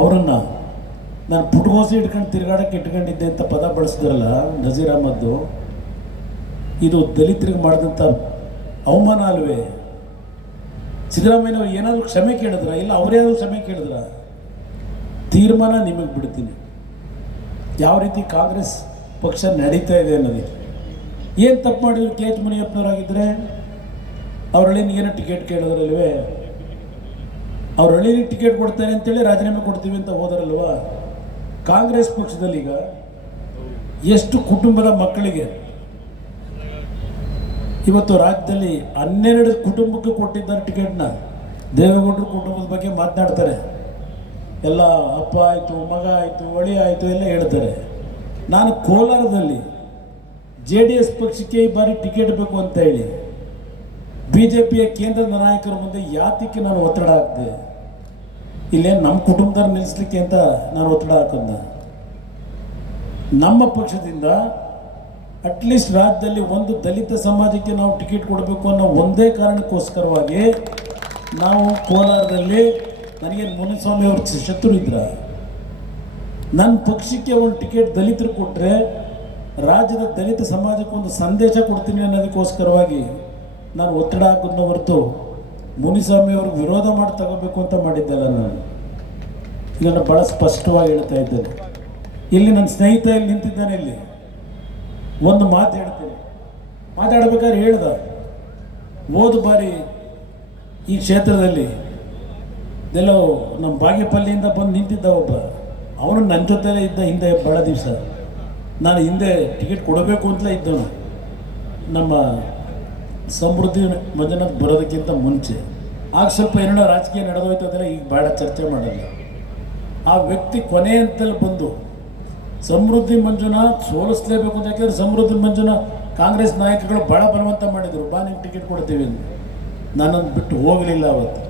ಅವರನ್ನು ನಾನು ಪುಟ್ಕೋಸಿ ಹಿಡ್ಕೊಂಡು ತಿರುಗಾಡಕ್ಕೆ ಇಟ್ಕೊಂಡಿದ್ದೆ ಅಂತ ಪದ ಬಳಸಿದ್ರಲ್ಲ, ನಜೀರ್ ಅಹಮದ್ದು, ಇದು ದಲಿತರಿಗೆ ಮಾಡಿದಂಥ ಅವಮಾನ ಅಲ್ವೇ? ಸಿದ್ದರಾಮಯ್ಯನವ್ರು ಏನಾದರೂ ಕ್ಷಮೆ ಕೇಳಿದ್ರ? ಇಲ್ಲ ಅವರೇನಾದ್ರು ಕ್ಷಮೆ ಕೇಳಿದ್ರ? ತೀರ್ಮಾನ ನಿಮಗೆ ಬಿಡ್ತೀನಿ. ಯಾವ ರೀತಿ ಕಾಂಗ್ರೆಸ್ ಪಕ್ಷ ನಡೀತಾ ಇದೆ ಅನ್ನೋದಕ್ಕೆ ಏನು ತಪ್ಪು ಮಾಡಿದ್ರು ಕೆ ಎಚ್ ಮುನಿಯಪ್ಪನವರಾಗಿದ್ದರೆ ಅವ್ರ ಹಳ್ಳಿನಿಗೆ ಏನೋ ಟಿಕೆಟ್ ಕೇಳಿದ್ರಲ್ವೇ? ಅವ್ರ ಟಿಕೆಟ್ ಕೊಡ್ತಾರೆ ಅಂತೇಳಿ ರಾಜೀನಾಮೆ ಕೊಡ್ತೀವಿ ಅಂತ ಹೋದರಲ್ವಾ? ಕಾಂಗ್ರೆಸ್ ಪಕ್ಷದಲ್ಲಿ ಈಗ ಎಷ್ಟು ಕುಟುಂಬದ ಮಕ್ಕಳಿಗೆ ಇವತ್ತು ರಾಜ್ಯದಲ್ಲಿ ಹನ್ನೆರಡು ಕುಟುಂಬಕ್ಕೆ ಕೊಟ್ಟಿದ್ದಾರೆ ಟಿಕೆಟ್ನ. ದೇವೇಗೌಡರು ಕುಟುಂಬದ ಬಗ್ಗೆ ಮಾತನಾಡ್ತಾರೆ. ಎಲ್ಲ ಅಪ್ಪ ಆಯಿತು, ಮಗ ಆಯಿತು ಒಳಿ ಆಯಿತು ಎಲ್ಲ ಹೇಳ್ತಾರೆ. ನಾನು ಕೋಲಾರದಲ್ಲಿ ಜೆ ಡಿ ಎಸ್ ಪಕ್ಷಕ್ಕೆ ಈ ಬಾರಿ ಟಿಕೆಟ್ ಬೇಕು ಅಂತ ಹೇಳಿ, ಬಿ ಜೆ ಪಿಯ ಕೇಂದ್ರದ ನಾಯಕರ ಮುಂದೆ ಯಾತಕ್ಕೆ ನಾನು ಒತ್ತಡ ಹಾಕಿದೆ? ಇಲ್ಲೇ ನಮ್ಮ ಕುಟುಂಬದವ್ರು ನಿಲ್ಲಿಸ್ಲಿಕ್ಕೆ ಅಂತ ನಾನು ಒತ್ತಡ ಹಾಕೊಂಡ. ನಮ್ಮ ಪಕ್ಷದಿಂದ ಅಟ್ಲೀಸ್ಟ್ ರಾಜ್ಯದಲ್ಲಿ ಒಂದು ದಲಿತ ಸಮಾಜಕ್ಕೆ ನಾವು ಟಿಕೆಟ್ ಕೊಡಬೇಕು ಅನ್ನೋ ಒಂದೇ ಕಾರಣಕ್ಕೋಸ್ಕರವಾಗಿ ನಾವು ಕೋಲಾರದಲ್ಲಿ ನನಗೆ ಮುನಿಸ್ವಾಮಿ ಅವ್ರ ಶತ್ರು ಇದ್ರ. ನನ್ನ ಪಕ್ಷಕ್ಕೆ ಒಂದು ಟಿಕೆಟ್ ದಲಿತರು ಕೊಟ್ಟರೆ ರಾಜ್ಯದ ದಲಿತ ಸಮಾಜಕ್ಕೆ ಒಂದು ಸಂದೇಶ ಕೊಡ್ತೀನಿ ಅನ್ನೋದಕ್ಕೋಸ್ಕರವಾಗಿ ನಾನು ಒತ್ತಡ ಹಾಕೋದನ್ನ ಹೊರತು ಮುನಿಸ್ವಾಮಿ ಅವ್ರಿಗೆ ವಿರೋಧ ಮಾಡಿ ತಗೋಬೇಕು ಅಂತ ಮಾಡಿದ್ದಲ್ಲ ನಾನು. ಇದನ್ನು ಭಾಳ ಸ್ಪಷ್ಟವಾಗಿ ಹೇಳ್ತಾ ಇದ್ದೇನೆ. ಇಲ್ಲಿ ನನ್ನ ಸ್ನೇಹಿತ ಇಲ್ಲಿ ನಿಂತಿದ್ದಾನೆ ಇಲ್ಲಿ. ಒಂದು ಮಾತು ಹೇಳ್ತೀನಿ. ಮಾತಾಡ್ಬೇಕಾದ್ರೆ ಹೇಳ್ದ. ಹೋದ ಬಾರಿ ಈ ಕ್ಷೇತ್ರದಲ್ಲಿ ಎಲ್ಲೋ ನಮ್ಮ ಬಾಗೇಪಲ್ಲಿಯಿಂದ ಬಂದು ನಿಂತಿದ್ದ ಒಬ್ಬ. ಅವನು ನನ್ನ ಜೊತೆಲೇ ಇದ್ದ ಹಿಂದೆ ಭಾಳ ದಿವಸ. ನಾನು ಹಿಂದೆ ಟಿಕೆಟ್ ಕೊಡಬೇಕು ಅಂತಲೇ ಇದ್ದವನು. ನಮ್ಮ ಸಮೃದ್ಧಿ ಯೋಜನೆ ಬರೋದಕ್ಕಿಂತ ಮುಂಚೆ, ಆಗ ಸ್ವಲ್ಪ ಏನೋ ರಾಜಕೀಯ ನಡೆದೋಯ್ತಂದರೆ ಈಗ ಭಾಳ ಚರ್ಚೆ ಮಾಡಲ್ಲ. ಆ ವ್ಯಕ್ತಿ ಕೊನೆ ಅಂತಲ್ಲಿ ಬಂದು, ಸಮೃದ್ಧಿ ಮಂಜುನಾಥ್ ಸೋಲಿಸ್ಲೇಬೇಕು ಅಂತ ಯಾಕೆಂದ್ರೆ ಸಮೃದ್ಧಿ ಮಂಜುನಾಥ್ ಕಾಂಗ್ರೆಸ್ ನಾಯಕಗಳು ಭಾಳ ಬಲವಂತ ಮಾಡಿದರು. ಬಾ ನಿಮ್ಗೆ ಟಿಕೆಟ್ ಕೊಡ್ತೀವಿ ಅಂತ ನನ್ನನ್ನು ಬಿಟ್ಟು ಹೋಗಲಿಲ್ಲ ಅವತ್ತು.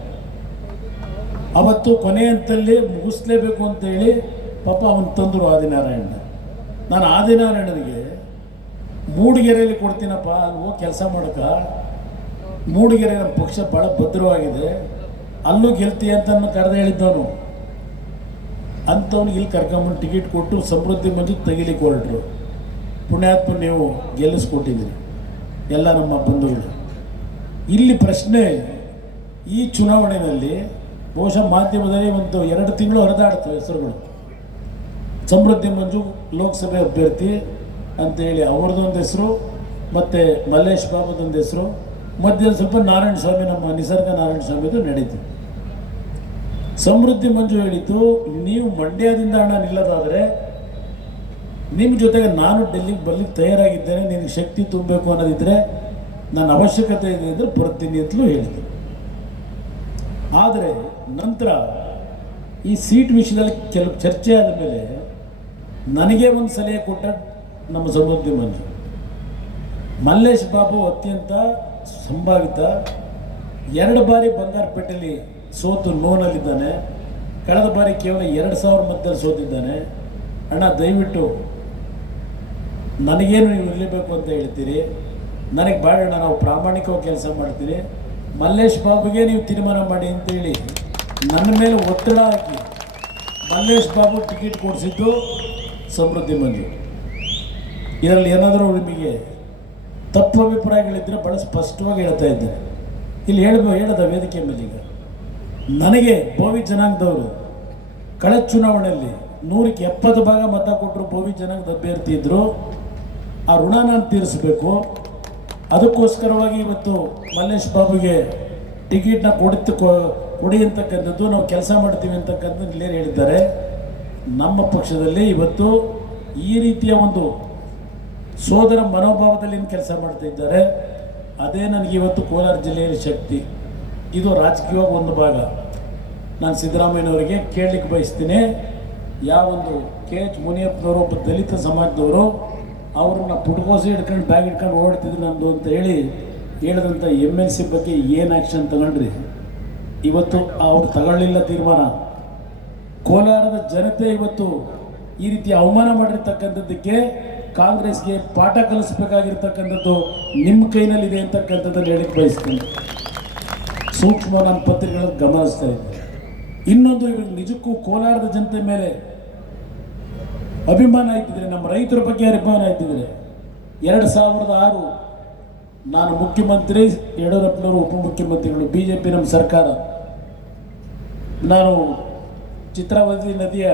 ಅವತ್ತು ಕೊನೆ ಅಂತಲ್ಲಿ ಮುಗಿಸ್ಲೇಬೇಕು ಅಂತೇಳಿ ಪಾಪ ಅವನು ತಂದರು ಆದಿನಾರಾಯಣ ನಾನು ಆದಿನಾರಾಯಣನಿಗೆ ಮೂಡಿಗೆರೆಯಲ್ಲಿ ಕೊಡ್ತೀನಪ್ಪ ಹೋಗಿ ಕೆಲಸ ಮಾಡಕ. ಮೂಡಿಗೆರೆ ನಮ್ಮ ಪಕ್ಷ ಭಾಳ ಭದ್ರವಾಗಿದೆ. ಅಲ್ಲೂ ಗೆಲ್ತಿ ಅಂತ ಕರೆದು ಹೇಳಿದ್ದವನು. ಅಂಥವ್ನಿಗೆ ಇಲ್ಲಿ ಕರ್ಕೊಂಬಂದು ಟಿಕೆಟ್ ಕೊಟ್ಟು ಸಮೃದ್ಧಿ ಮಂಜು ತೆಗಿಲಿಕ್ಕೆ ಹೊರಟರು ಪುಣ್ಯಾತ್ಮ ನೀವು ಗೆಲ್ಲಿಸ್ಕೊಟ್ಟಿದ್ದೀರಿ, ಎಲ್ಲ ನಮ್ಮ ಬಂಧುಗಳು. ಇಲ್ಲಿ ಪ್ರಶ್ನೆ, ಈ ಚುನಾವಣೆಯಲ್ಲಿ ಬಹುಶಃ ಮಾಧ್ಯಮದಲ್ಲಿ ಒಂದು ಎರಡು ತಿಂಗಳು ಹರಿದಾಡ್ತವೆ ಹೆಸರುಗಳು. ಸಮೃದ್ಧಿ ಮಂಜು ಲೋಕಸಭೆ ಅಭ್ಯರ್ಥಿ ಅಂತೇಳಿ ಅವ್ರದ್ದೊಂದು ಹೆಸರು, ಮತ್ತು ಮಲ್ಲೇಶ್ ಬಾಬುದೊಂದು ಹೆಸರು ಮಧ್ಯ ಸ್ವಲ್ಪ ನಾರಾಯಣ ಸ್ವಾಮಿ, ನಮ್ಮ ನಿಸರ್ಗ ನಾರಾಯಣ ಸ್ವಾಮಿದು ನಡೀತು. ಸಮೃದ್ಧಿ ಮಂಜು ಹೇಳಿತು, ನೀವು ಮಂಡ್ಯದಿಂದ ಹಣ ನಿಲ್ಲದಾದರೆ ನಿಮ್ಮ ಜೊತೆಗೆ ನಾನು ಡೆಲ್ಲಿಗೆ ಬರ್ಲಿಕ್ಕೆ ತಯಾರಾಗಿದ್ದೇನೆ, ನಿನಗೆ ಶಕ್ತಿ ತುಂಬಬೇಕು ಅನ್ನೋದಿದ್ದರೆ ನನ್ನ ಅವಶ್ಯಕತೆ ಇದೆ ಅಂದರೆ ಬರ್ತೀನಿ ಅಂತಲೂ ಹೇಳಿದೆ. ಆದರೆ ನಂತರ ಈ ಸೀಟ್ ವಿಷಯದಲ್ಲಿ ಕೆಲವು ಚರ್ಚೆ ಆದ ಮೇಲೆ ನನಗೆ ಒಂದು ಸಲಹೆ ಕೊಟ್ಟ ನಮ್ಮ ಸಮೃದ್ಧಿ ಮಂಜು ಮಲ್ಲೇಶ್ ಬಾಬು ಅತ್ಯಂತ ಸಂಭಾವಿತ, ಎರಡು ಬಾರಿ ಬಂಗಾರಪೇಟೆಯಲ್ಲಿ ಸೋತು ನೋನಲ್ಲಿದ್ದಾನೆ ಕಳೆದ ಬಾರಿ ಕೇವಲ ಎರಡು ಸಾವಿರ ಮಧ್ಯದಲ್ಲಿ ಸೋತಿದ್ದಾನೆ. ಅಣ್ಣ, ದಯವಿಟ್ಟು ನನಗೇನು ನೀವು ಇರಲೇಬೇಕು ಅಂತ ಹೇಳ್ತೀರಿ? ನನಗೆ ಬೇಡ ನಾವು ಪ್ರಾಮಾಣಿಕವಾಗಿ ಕೆಲಸ ಮಾಡ್ತೀರಿ. ಮಲ್ಲೇಶ್ ಬಾಬುಗೆ ನೀವು ತೀರ್ಮಾನ ಮಾಡಿ ಅಂತೇಳಿ ನನ್ನ ಮೇಲೆ ಒತ್ತಡ ಹಾಕಿ ಮಲ್ಲೇಶ್ ಬಾಬು ಟಿಕೆಟ್ ಕೊಡಿಸಿದ್ದು ಸಮೃದ್ಧಿ ಮಂಜು. ಇದರಲ್ಲಿ ಏನಾದರೂ ನಿಮಗೆ ತಪ್ಪು ಅಭಿಪ್ರಾಯಗಳಿದ್ದರೆ ಭಾಳ ಸ್ಪಷ್ಟವಾಗಿ ಹೇಳ್ತಾ ಇದ್ದೇನೆ. ಇಲ್ಲಿ ಹೇಳಬ, ಹೇಳದ ವೇದಿಕೆ ಮೇಲೆ ಈಗ. ನನಗೆ ಭೋವಿ ಜನಾಂಗದವರು ಕಳೆ ಚುನಾವಣೆಯಲ್ಲಿ ನೂರಕ್ಕೆ ಎಪ್ಪತ್ತು ಭಾಗ ಮತ ಕೊಟ್ಟರು ಭೋವಿ ಜನಾಂಗದ ಅಭ್ಯರ್ಥಿ ಇದ್ದರು ಆ ಋಣ ನಾನು ತೀರಿಸಬೇಕು. ಅದಕ್ಕೋಸ್ಕರವಾಗಿ ಇವತ್ತು ಮಲ್ಲೇಶ್ ಬಾಬುಗೆ ಟಿಕೆಟ್ನ ಕೊಡ್ತು ಕೊಡಿ ಅಂತಕ್ಕಂಥದ್ದು, ನಾವು ಕೆಲಸ ಮಾಡ್ತೀವಿ ಅಂತಕ್ಕಂಥದ್ದು ಇಲ್ಲೇನು ಹೇಳಿದ್ದಾರೆ. ನಮ್ಮ ಪಕ್ಷದಲ್ಲಿ ಇವತ್ತು ಈ ರೀತಿಯ ಒಂದು ಸೋದರ ಮನೋಭಾವದಲ್ಲಿ ಕೆಲಸ ಮಾಡ್ತಾ ಇದ್ದಾರೆ? ಅದೇ ನನಗೆ ಇವತ್ತು ಕೋಲಾರ ಜಿಲ್ಲೆಯಲ್ಲಿ ಶಕ್ತಿ. ಇದು ರಾಜಕೀಯವಾಗಿ ಒಂದು ಭಾಗ. ನಾನು ಸಿದ್ದರಾಮಯ್ಯನವರಿಗೆ ಕೇಳಲಿಕ್ಕೆ ಬಯಸ್ತೀನಿ. ಯಾವೊಂದು ಕೆ ಎಚ್ ಮುನಿಯಪ್ಪನವರು, ಒಬ್ಬ ದಲಿತ ಸಮಾಜದವರು ಅವ್ರನ್ನ ಪುಟ್ಕೋಸಿ ಹಿಡ್ಕೊಂಡು ಬ್ಯಾಗ್ ಹಿಡ್ಕೊಂಡು ಓಡ್ತಿದ್ರು ನಂದು ಅಂತ ಹೇಳಿ ಹೇಳಿದಂಥ ಎಂ ಎಲ್ ಸಿ ಬಗ್ಗೆ ಏನು ಆ್ಯಕ್ಷನ್ ತಗೊಂಡ್ರಿ? ಇವತ್ತು ಅವ್ರು ತಗೊಳ್ಳಿಲ್ಲ ತೀರ್ಮಾನ. ಕೋಲಾರದ ಜನತೆ ಇವತ್ತು ಈ ರೀತಿ ಅವಮಾನ ಮಾಡಿರ್ತಕ್ಕಂಥದ್ದಕ್ಕೆ ಕಾಂಗ್ರೆಸ್ಗೆ ಪಾಠ ಕಲಿಸಬೇಕಾಗಿರ್ತಕ್ಕಂಥದ್ದು ನಿಮ್ಮ ಕೈನಲ್ಲಿದೆ ಅಂತಕ್ಕಂಥದ್ದನ್ನು ಹೇಳಕ್ಕೆ ಬಯಸ್ತೀನಿ. ಸೂಕ್ಷ್ಮ ನಾನು ಪತ್ರಿಕೆಗಳನ್ನು ಗಮನಿಸ್ತಾ ಇದ್ದೆ ಇನ್ನೊಂದು ನಿಜಕ್ಕೂ ಕೋಲಾರದ ಜನತೆ ಮೇಲೆ ಅಭಿಮಾನ ಆಯ್ತಿದ್ರೆ ನಮ್ಮ ರೈತರ ಬಗ್ಗೆ ಅಭಿಮಾನ ಆಯ್ತಿದ್ರೆ ಎರಡು ಸಾವಿರದ ಆರು ನಾನು ಮುಖ್ಯಮಂತ್ರಿ ಯಡಿಯೂರಪ್ಪನವರು ಉಪಮುಖ್ಯಮಂತ್ರಿಗಳು ಬಿ ಜೆ ಪಿ ನಮ್ಮ ಸರ್ಕಾರ. ನಾನು ಚಿತ್ರಾವತಿ ನದಿಯ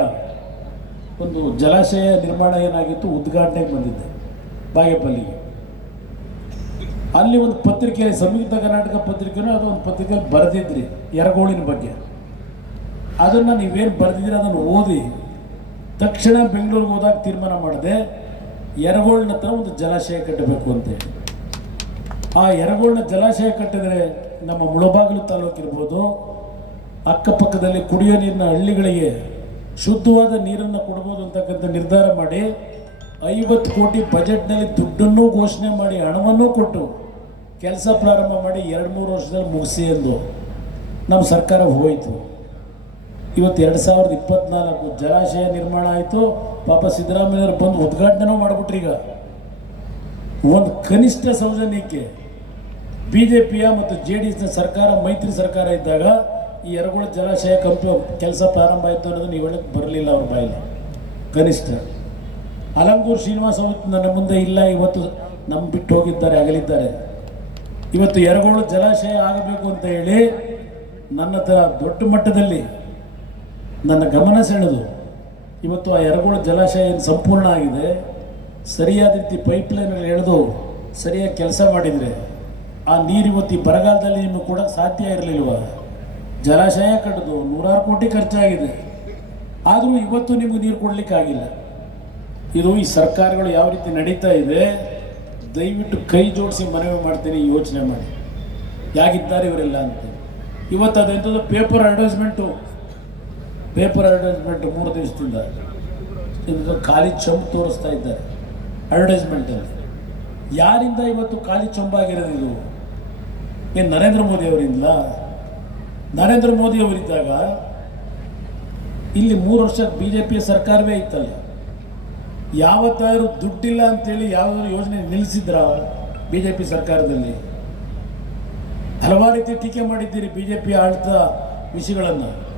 ಒಂದು ಜಲಾಶಯ ನಿರ್ಮಾಣ ಏನಾಗಿತ್ತು? ಉದ್ಘಾಟನೆಗೆ ಬಂದಿದ್ದೆ, ಬಾಗೇಪಲ್ಲಿಗೆ. ಅಲ್ಲಿ ಒಂದು ಪತ್ರಿಕೆ ಸಂಯುಕ್ತ ಕರ್ನಾಟಕ ಪತ್ರಿಕೆನೂ ಅದು ಒಂದು ಪತ್ರಿಕೆಯಲ್ಲಿ ಬರೆದಿದ್ರಿ ಎರಗೋಳಿನ ಬಗ್ಗೆ. ಅದನ್ನು ನೀವೇನು ಬರೆದಿದ್ರಿ ಅದನ್ನು ಓದಿ, ತಕ್ಷಣ ಬೆಂಗಳೂರಿಗೆ ಹೋದಾಗ ತೀರ್ಮಾನ ಮಾಡಿದೆ ಎರಗೋಳಿನ ಹತ್ರ ಒಂದು ಜಲಾಶಯ ಕಟ್ಟಬೇಕು ಅಂತೇಳಿ ಆ ಎರಗೋಳಿನ ಜಲಾಶಯ ಕಟ್ಟಿದರೆ ನಮ್ಮ ಮುಳಬಾಗಿಲು ತಾಲೂಕಿರ್ಬೋದು, ಅಕ್ಕಪಕ್ಕದಲ್ಲಿ ಕುಡಿಯೋ ನೀರಿನ ಹಳ್ಳಿಗಳಿಗೆ ಶುದ್ಧವಾದ ನೀರನ್ನು ಕೊಡ್ಬೋದು ಅಂತಕ್ಕಂಥ ನಿರ್ಧಾರ ಮಾಡಿ ಐವತ್ತು ಕೋಟಿ ಬಜೆಟ್ನಲ್ಲಿ ದುಡ್ಡನ್ನು ಘೋಷಣೆ ಮಾಡಿ ಹಣವನ್ನು ಕೊಟ್ಟು ಕೆಲಸ ಪ್ರಾರಂಭ ಮಾಡಿ ಎರಡು ಮೂರು ವರ್ಷದಲ್ಲಿ ಮುಗಿಸಿ ಎಂದು ನಮ್ಮ ಸರ್ಕಾರ ಹೋಯಿತು. ಇವತ್ತು ಎರಡು ಸಾವಿರದ ಇಪ್ಪತ್ನಾಲ್ಕು ಜಲಾಶಯ ನಿರ್ಮಾಣ ಆಯಿತು. ಪಾಪ ಸಿದ್ದರಾಮಯ್ಯವ್ರು ಬಂದು ಉದ್ಘಾಟನೆ ಮಾಡಿಬಿಟ್ರಿ ಈಗ. ಒಂದು ಕನಿಷ್ಠ ಸೌಜನ್ಯಕ್ಕೆ ಬಿ ಜೆ ಪಿಯ ಮತ್ತು ಜೆ ಡಿ ಎಸ್ನ ಸರ್ಕಾರ, ಮೈತ್ರಿ ಸರ್ಕಾರ ಇದ್ದಾಗ ಈ ಎರಗುಳ ಜಲಾಶಯ ಕಂಪ್ಲೋ ಕೆಲಸ ಪ್ರಾರಂಭ ಆಯಿತು ಅನ್ನೋದು ನೀವು ಹೇಳಕ್ಕೆ ಬರಲಿಲ್ಲ ಅವ್ರ ಬಾಯಲ್ಲಿ. ಕನಿಷ್ಠ. ಅಲಂಗೂರು ಶ್ರೀನಿವಾಸ ಅವತ್ತು ನನ್ನ ಮುಂದೆ ಇಲ್ಲ, ಇವತ್ತು ನಮ್ಮ ಬಿಟ್ಟು ಹೋಗಿದ್ದಾರೆ, ಅಗಲಿದ್ದಾರೆ. ಇವತ್ತು ಎರಗೋಳು ಜಲಾಶಯ ಆಗಬೇಕು ಅಂತ ಹೇಳಿ ನನ್ನ ಹತ್ರ ದೊಡ್ಡ ಮಟ್ಟದಲ್ಲಿ ನನ್ನ ಗಮನ ಸೆಳೆದು ಇವತ್ತು ಆ ಎರಗೋಳು ಜಲಾಶಯ ಸಂಪೂರ್ಣ ಆಗಿದೆ, ಸರಿಯಾದ ರೀತಿ ಪೈಪ್ಲೈನಲ್ಲಿ ಎಳೆದು ಸರಿಯಾಗಿ ಕೆಲಸ ಮಾಡಿದರೆ ಆ ನೀರು ಇವತ್ತು ಈ ಬರಗಾಲದಲ್ಲಿ ನಿಮಗೆ ಕೂಡ ಸಾಧ್ಯ ಇರಲಿಲ್ವ? ಜಲಾಶಯ ಕಟ್ಟದು ನೂರಾರು ಕೋಟಿ ಖರ್ಚಾಗಿದೆ. ಆದರೂ ಇವತ್ತು ನಿಮಗೆ ನೀರು ಕೊಡಲಿಕ್ಕಾಗಿಲ್ಲ ಇದು ಈ ಸರ್ಕಾರಗಳು ಯಾವ ರೀತಿ ನಡೀತಾ ಇದೆ, ದಯವಿಟ್ಟು ಕೈ ಜೋಡಿಸಿ ಮನವಿ ಮಾಡ್ತೀನಿ, ಯೋಚನೆ ಮಾಡಿ. ಯಾಕಿದ್ದಾರೆ ಇವರೆಲ್ಲ ಅಂತ. ಇವತ್ತು ಅದೆಂಥದ್ದು ಪೇಪರ್ ಅಡ್ವರ್ಟೈಸ್ಮೆಂಟು ಪೇಪರ್ ಅಡ್ವರ್ಟೈಸ್ಮೆಂಟ್ ಮೂರು ದಿವಸದಿಂದ ಇದು ಖಾಲಿ ಚಂಬ್ ತೋರಿಸ್ತಾ ಇದ್ದಾರೆ ಅಡ್ವರ್ಟೈಸ್ಮೆಂಟಲ್ಲಿ ಯಾರಿಂದ ಇವತ್ತು ಖಾಲಿ ಚೊಂಬಾಗಿರೋದು ಇದು? ಏನು ನರೇಂದ್ರ ಮೋದಿ ಅವರಿಂದ ನರೇಂದ್ರ ಮೋದಿ ಅವರಿದ್ದಾಗ ಇಲ್ಲಿ ಮೂರು ವರ್ಷ ಬಿ ಜೆ ಪಿಯ ಸರ್ಕಾರವೇ ಇತ್ತಲ್ಲ. ಯಾವತ್ತಾದ್ರೂ ದುಡ್ಡಿಲ್ಲ ಅಂತೇಳಿ ಯಾವ್ದಾದ್ರು ಯೋಜನೆ ನಿಲ್ಲಿಸಿದ್ರ ಬಿ ಜೆ ಪಿ ಸರ್ಕಾರದಲ್ಲಿ? ಹಲವಾರು ರೀತಿ ಟೀಕೆ ಮಾಡಿದ್ದೀರಿ ಬಿ ಜೆ ಪಿ ಆಳ್ತ ವಿಷಯಗಳನ್ನು.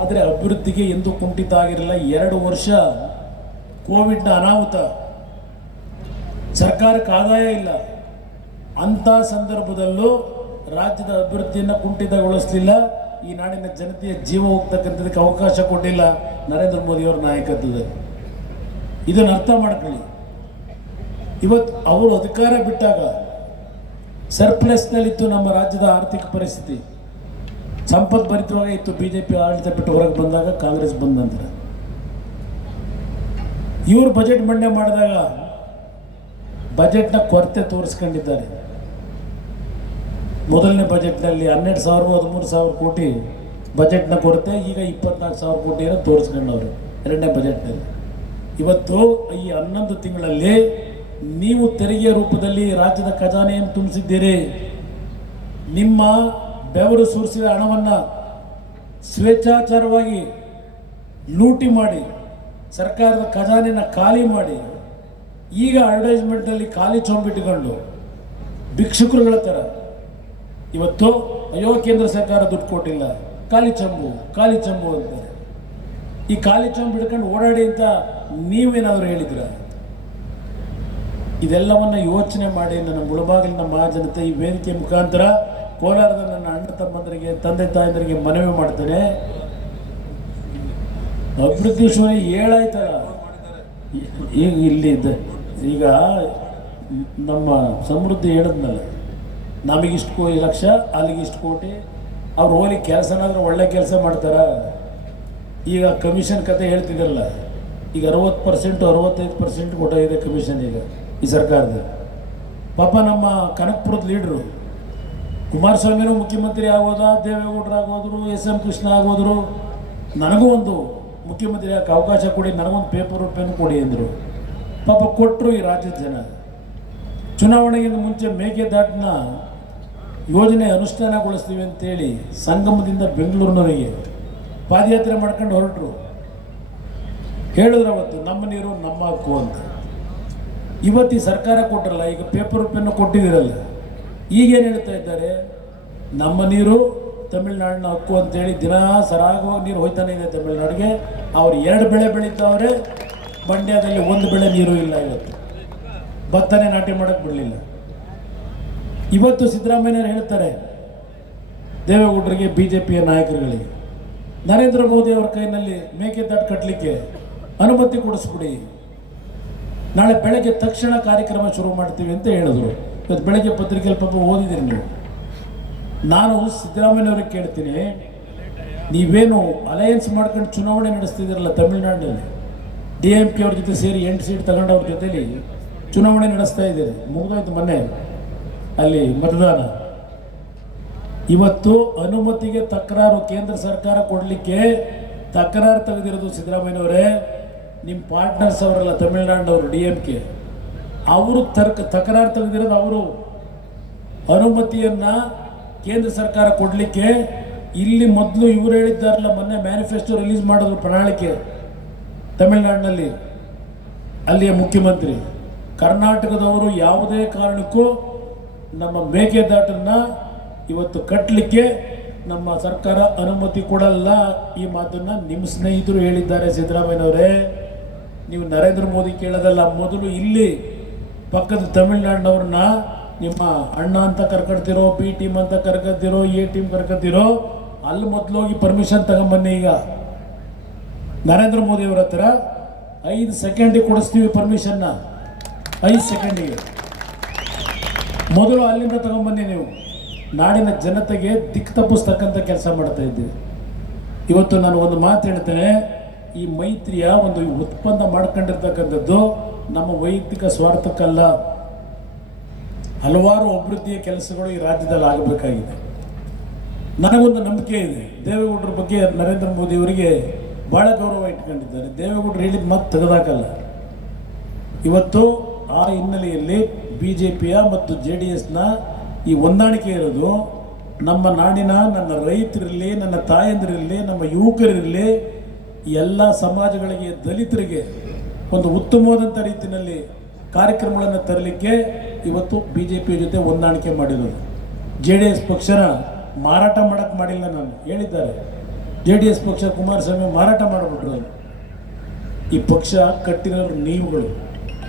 ಆದರೆ ಅಭಿವೃದ್ಧಿಗೆ ಎಂದೂ ಕುಂಠಿತ ಆಗಿರಲಿಲ್ಲ ಎರಡು ವರ್ಷ ಕೋವಿಡ್ನ ಅನಾಹುತ. ಸರ್ಕಾರಕ್ಕೆ ಆದಾಯ ಇಲ್ಲ. ಅಂಥ ಸಂದರ್ಭದಲ್ಲೂ ರಾಜ್ಯದ ಅಭಿವೃದ್ಧಿಯನ್ನು ಕುಂಠಿತಗೊಳಿಸಲಿಲ್ಲ, ಈ ನಾಡಿನ ಜನತೆಯ ಜೀವ ಹೋಗ್ತಕ್ಕಂಥದಕ್ಕೆ ಅವಕಾಶ ಕೊಟ್ಟಿಲ್ಲ ನರೇಂದ್ರ ಮೋದಿಯವರ ನಾಯಕತ್ವದ ಇದನ್ನು ಅರ್ಥ ಮಾಡ್ಕೊಳ್ಳಿ. ಇವತ್ತು ಅವರು ಅಧಿಕಾರ ಬಿಟ್ಟಾಗ ಸರ್ಪ್ಲಸ್ನಲ್ಲಿತ್ತು ನಮ್ಮ ರಾಜ್ಯದ ಆರ್ಥಿಕ ಪರಿಸ್ಥಿತಿ. ಸಂಪತ್ ಭರಿತವಾಗ ಇತ್ತು ಬಿ ಜೆ ಪಿ ಆಡಳಿತ ಬಿಟ್ಟು ಹೊರಗೆ ಬಂದಾಗ ಕಾಂಗ್ರೆಸ್ ಬಂದ ನಂತರ. ಇವರು ಬಜೆಟ್ ಮಂಡನೆ ಮಾಡಿದಾಗ ಬಜೆಟ್ನ ಕೊರತೆ ತೋರಿಸ್ಕೊಂಡಿದ್ದಾರೆ. ಮೊದಲನೇ ಬಜೆಟ್ನಲ್ಲಿ ಹನ್ನೆರಡು ಸಾವಿರ, ಹದಿಮೂರು ಸಾವಿರ ಕೋಟಿ ಬಜೆಟ್ನ ಕೊರತೆ, ಈಗ ಇಪ್ಪತ್ನಾಲ್ಕು ಸಾವಿರ ಕೋಟಿಯನ್ನು ತೋರಿಸ್ಕೊಂಡವ್ರು ಎರಡನೇ ಬಜೆಟ್ನಲ್ಲಿ. ಇವತ್ತು ಈ ಹನ್ನೊಂದು ತಿಂಗಳಲ್ಲಿ ನೀವು ತೆರಿಗೆ ರೂಪದಲ್ಲಿ ರಾಜ್ಯದ ಖಜಾನೆಯನ್ನು ತುಂಬಿಸಿದ್ದೀರಿ. ನಿಮ್ಮ ಬೆವರು ಸುರಿಸಿದ ಹಣವನ್ನು ಸ್ವೇಚ್ಛಾಚಾರವಾಗಿ ಲೂಟಿ ಮಾಡಿ, ಸರ್ಕಾರದ ಖಜಾನೆಯನ್ನು ಖಾಲಿ ಮಾಡಿ, ಈಗ ಅಡ್ವರ್ಟೈಸ್ಮೆಂಟಲ್ಲಿ ಖಾಲಿ ಚೊಂಬಿಟ್ಟುಕೊಂಡು ಭಿಕ್ಷುಕರುಗಳ ಥರ ಇವತ್ತು ಅಯ್ಯೋ, ಕೇಂದ್ರ ಸರ್ಕಾರ ದುಡ್ಡು ಕೊಟ್ಟಿಲ್ಲ. ಖಾಲಿ ಚಂಬು ಖಾಲಿ ಚಂಬು ಅಂತಾರೆ. ಈ ಖಾಲಿ ಚಂಬು ಹಿಡ್ಕೊಂಡು ಓಡಾಡಿ ಅಂತ ನೀವೇನಾದರೂ ಹೇಳಿದ್ರ ಇದೆಲ್ಲವನ್ನ ಯೋಚನೆ ಮಾಡಿ ನನ್ನ ಮುಳಬಾಗಿಲಿನ ಮಹಾಜನತೆ ಈ ವೇದಿಕೆ ಮುಖಾಂತರ ಕೋಲಾರದ ನನ್ನ ಅಣ್ಣ ತಮ್ಮಂದರಿಗೆ, ತಂದೆ ತಾಯಂದರಿಗೆ ಮನವಿ ಮಾಡ್ತೇನೆ ಅಭಿವೃದ್ಧಿ ಶೂನ್ಯ ಏಳಾಯ್ತಲ್ಲ ಈಗ ಇಲ್ಲಿ ಈಗ ನಮ್ಮ ಸಮೃದ್ಧಿ ಹೇಳಿದ್ನಲ್ಲ. ನಮಗಿಷ್ಟು ಕೋ ಲಕ್ಷ ಅಲ್ಲಿಗೆ ಇಷ್ಟು ಕೋಟಿ. ಅವ್ರು ಹೋಗಿ ಕೆಲಸನಾದ್ರೂ ಒಳ್ಳೆ ಕೆಲಸ ಮಾಡ್ತಾರ? ಈಗ ಕಮಿಷನ್ ಕತೆ ಹೇಳ್ತಿದ್ರಲ್ಲ, ಈಗ ಅರವತ್ತು ಪರ್ಸೆಂಟು, ಅರವತ್ತೈದು ಪರ್ಸೆಂಟ್ ಕೊಟ್ಟಿದೆ ಕಮಿಷನ್ ಈಗ ಈ ಸರ್ಕಾರದ ಪಾಪ ನಮ್ಮ ಕನಕಪುರದ ಲೀಡ್ರು, ಕುಮಾರಸ್ವಾಮಿನೂ ಮುಖ್ಯಮಂತ್ರಿ ಆಗೋದ, ದೇವೇಗೌಡರು ಆಗೋದ್ರು, ಎಸ್ ಎಂ ಕೃಷ್ಣ ಆಗೋದ್ರು, ನನಗೂ ಒಂದು ಮುಖ್ಯಮಂತ್ರಿ ಆಗಕ್ಕೆ ಅವಕಾಶ ಕೊಡಿ, ನನಗೊಂದು ಪೇಪರ್ ಪೆನ್ ಕೊಡಿ ಅಂದರು. ಪಾಪ ಕೊಟ್ಟರು ಈ ರಾಜ್ಯದ ಜನ. ಚುನಾವಣೆಗಿಂತ ಮುಂಚೆ ಮೇಕೆದಾಟಿನ ಯೋಜನೆ ಅನುಷ್ಠಾನಗೊಳಿಸ್ತೀವಿ ಅಂತೇಳಿ ಸಂಗಮದಿಂದ ಬೆಂಗಳೂರಿನವರಿಗೆ ಪಾದಯಾತ್ರೆ ಮಾಡ್ಕೊಂಡು ಹೊರಟರು. ಹೇಳಿದ್ರು ಅವತ್ತು ನಮ್ಮ ನೀರು ನಮ್ಮ ಹಕ್ಕು ಅಂತ. ಇವತ್ತು ಈ ಸರ್ಕಾರ ಕೊಟ್ಟರಲ್ಲ, ಈಗ ಪೇಪರ್ ಪೆನ್ನು ಕೊಟ್ಟಿದ್ದೀರಲ್ಲ. ಈಗೇನು ಹೇಳ್ತಾ ಇದ್ದಾರೆ? ನಮ್ಮ ನೀರು ತಮಿಳ್ನಾಡಿನ ಹಕ್ಕು ಅಂತೇಳಿ ದಿನ ಸರಾಗವಾಗಿ ನೀರು ಹೋಯ್ತಾನೆ ಇದೆ ತಮಿಳ್ನಾಡಿಗೆ. ಅವ್ರು ಎರಡು ಬೆಳೆ ಬೆಳೀತಾವ್ರೆ, ಮಂಡ್ಯದಲ್ಲಿ ಒಂದು ಬೆಳೆ ನೀರು ಇಲ್ಲ ಇವತ್ತು. ಭತ್ತನೇ ನಾಟಿ ಮಾಡೋಕ್ಕೆ ಬಿಡಲಿಲ್ಲ. ಇವತ್ತು ಸಿದ್ದರಾಮಯ್ಯರು ಹೇಳ್ತಾರೆ, ದೇವೇಗೌಡರಿಗೆ ಬಿ ಜೆ ಪಿಯ ನಾಯಕರುಗಳಿಗೆ, ನರೇಂದ್ರ ಮೋದಿ ಅವರ ಕೈನಲ್ಲಿ ಮೇಕೆದಾಟು ಕಟ್ಟಲಿಕ್ಕೆ ಅನುಮತಿ ಕೊಡಿಸ್ಬಿಡಿ. ನಾಳೆ ಬೆಳಗ್ಗೆ ತಕ್ಷಣ ಕಾರ್ಯಕ್ರಮ ಶುರು ಮಾಡ್ತೀವಿ ಅಂತ ಹೇಳಿದ್ರು. ಇವತ್ತು ಬೆಳಗ್ಗೆ ಪತ್ರಿಕೆಯಲ್ಲಿ ಪಾಪ ಓದಿದ್ದೀರಿ ನೀವು. ನಾನು ಸಿದ್ದರಾಮಯ್ಯವ್ರಿಗೆ ಕೇಳ್ತೀನಿ, ನೀವೇನು ಅಲಯನ್ಸ್ ಮಾಡ್ಕೊಂಡು ಚುನಾವಣೆ ನಡೆಸ್ತಿದ್ದೀರಲ್ಲ ತಮಿಳುನಾಡಿನಲ್ಲಿ? ಡಿ ಎಂ ಕೆ ಅವ್ರ ಜೊತೆ ಸೇರಿ ಎಂಟು ಸೀಟ್ ತಗೊಂಡವ್ರ ಜೊತೆಯಲ್ಲಿ ಚುನಾವಣೆ ನಡೆಸ್ತಾ ಇದ್ದೀರಿ. ಮುಗಿದೋಯ್ತು ಮೊನ್ನೆ. ಅಲ್ಲಿ ಮತದಾನ. ಇವತ್ತು ಅನುಮತಿಗೆ ತಕರಾರು ಕೇಂದ್ರ ಸರ್ಕಾರ ಕೊಡಲಿಕ್ಕೆ ತಕರಾರು ತೆಗೆದಿರೋದು ಸಿದ್ದರಾಮಯ್ಯನವರೇ ನಿಮ್ಮ ಪಾರ್ಟ್ನರ್ಸ್ ಅವರಲ್ಲ ತಮಿಳ್ನಾಡಿನವರು, ಡಿ ಎಂ ಕೆ. ಅವರು ತರ್ಕ, ತಕರಾರು ತೆಗೆದಿರೋದು ಅವರು. ಅನುಮತಿಯನ್ನು ಕೇಂದ್ರ ಸರ್ಕಾರ ಕೊಡಲಿಕ್ಕೆ ಇಲ್ಲಿ ಮೊದಲು ಇವರು ಹೇಳಿದ್ದಾರಲ್ಲ, ಮೊನ್ನೆ ಮ್ಯಾನಿಫೆಸ್ಟೋ ರಿಲೀಸ್ ಮಾಡಿದ್ರು ಪ್ರಣಾಳಿಕೆ ತಮಿಳ್ನಾಡಿನಲ್ಲಿ. ಅಲ್ಲಿಯ ಮುಖ್ಯಮಂತ್ರಿ. ಕರ್ನಾಟಕದವರು ಯಾವುದೇ ಕಾರಣಕ್ಕೂ ನಮ್ಮ ಮೇಕೆದಾಟನ್ನು ಇವತ್ತು ಕಟ್ಟಲಿಕ್ಕೆ ನಮ್ಮ ಸರ್ಕಾರ ಅನುಮತಿ ಕೊಡಲ್ಲ. ಈ ಮಾತನ್ನು ನಿಮ್ಮ ಸ್ನೇಹಿತರು ಹೇಳಿದ್ದಾರೆ ಸಿದ್ದರಾಮಯ್ಯನವರೇ. ನೀವು ನರೇಂದ್ರ ಮೋದಿ ಕೇಳೋದಲ್ಲ, ಮೊದಲು ಇಲ್ಲಿ ಪಕ್ಕದ ತಮಿಳ್ನಾಡಿನವ್ರನ್ನ ನಿಮ್ಮ ಅಣ್ಣ ಅಂತ ಕರ್ಕೊಳ್ತಿರೋ ಬಿ ಟೀಮ್ ಅಂತ ಕರ್ಕೊತಿರೋ ಎ ಟೀಮ್ ಕರ್ಕೊತಿರೋ ಅಲ್ಲಿ ಮೊದಲು ಹೋಗಿ ಪರ್ಮಿಷನ್ ತಗೊಂಬನ್ನಿ ಈಗ. ನರೇಂದ್ರ ಮೋದಿ ಅವರ ಹತ್ರ ಐದು ಸೆಕೆಂಡಿಗೆ ಕೊಡಿಸ್ತೀವಿ ಪರ್ಮಿಷನ್ನ ಐದು ಸೆಕೆಂಡಿಗೆ ಮೊದಲು ಅಲ್ಲಿಂದ ತಗೊಂಡ್ಬನ್ನಿ ನೀವು. ನಾಡಿನ ಜನತೆಗೆ ದಿಕ್ಕು ತಪ್ಪಿಸ್ತಕ್ಕಂಥ ಕೆಲಸ ಮಾಡ್ತಾ ಇದ್ದೀವಿ ಇವತ್ತು ನಾನು ಒಂದು ಮಾತು ಹೇಳ್ತೇನೆ. ಈ ಮೈತ್ರಿಯ ಒಂದು ಉತ್ಪನ್ನ ಮಾಡ್ಕೊಂಡಿರ್ತಕ್ಕಂಥದ್ದು ನಮ್ಮ ವೈಯಕ್ತಿಕ ಸ್ವಾರ್ಥಕ್ಕಲ್ಲ. ಹಲವಾರು ಅಭಿವೃದ್ಧಿಯ ಕೆಲಸಗಳು ಈ ರಾಜ್ಯದಲ್ಲಿ ಆಗಬೇಕಾಗಿದೆ. ನನಗೊಂದು ನಂಬಿಕೆ ಇದೆ. ದೇವೇಗೌಡರ ಬಗ್ಗೆ ನರೇಂದ್ರ ಮೋದಿ ಅವರಿಗೆ ಭಾಳ ಗೌರವ ಇಟ್ಕೊಂಡಿದ್ದಾರೆ. ದೇವೇಗೌಡರು ಹೇಳಿದ ಮತ್ತೆ ತೆಗೆದಾಕಲ್ಲ. ಇವತ್ತು ಆ ಹಿನ್ನೆಲೆಯಲ್ಲಿ ಬಿ ಜೆ ಪಿಯ ಮತ್ತು ಜೆ ಡಿ ಎಸ್ನ ಈ ಹೊಂದಾಣಿಕೆ ಇರೋದು ನಮ್ಮ ನಾಡಿನ, ನನ್ನ ರೈತರಿರಲಿ, ನನ್ನ ತಾಯಂದಿರಲಿ ನಮ್ಮ ಯುವಕರಿರಲಿ, ಎಲ್ಲ ಸಮಾಜಗಳಿಗೆ ದಲಿತರಿಗೆ ಒಂದು ಉತ್ತಮವಾದಂಥ ರೀತಿಯಲ್ಲಿ ಕಾರ್ಯಕ್ರಮಗಳನ್ನು ತರಲಿಕ್ಕೆ ಇವತ್ತು ಬಿ ಜೆ ಪಿ ಜೊತೆ ಹೊಂದಾಣಿಕೆ ಮಾಡಿರೋದು. ಜೆ ಡಿ ಎಸ್ ಪಕ್ಷನ ಮಾರಾಟ ಮಾಡಕ್ಕೆ ಮಾಡಿಲ್ಲ ನಾನು, ಹೇಳಿದ್ದಾರೆ. ಜೆ ಡಿ ಎಸ್ ಪಕ್ಷ ಕುಮಾರಸ್ವಾಮಿ ಮಾರಾಟ ಮಾಡಿಬಿಟ್ರು ಈ ಪಕ್ಷ ಕಟ್ಟಿರೋ ನೀವುಗಳು.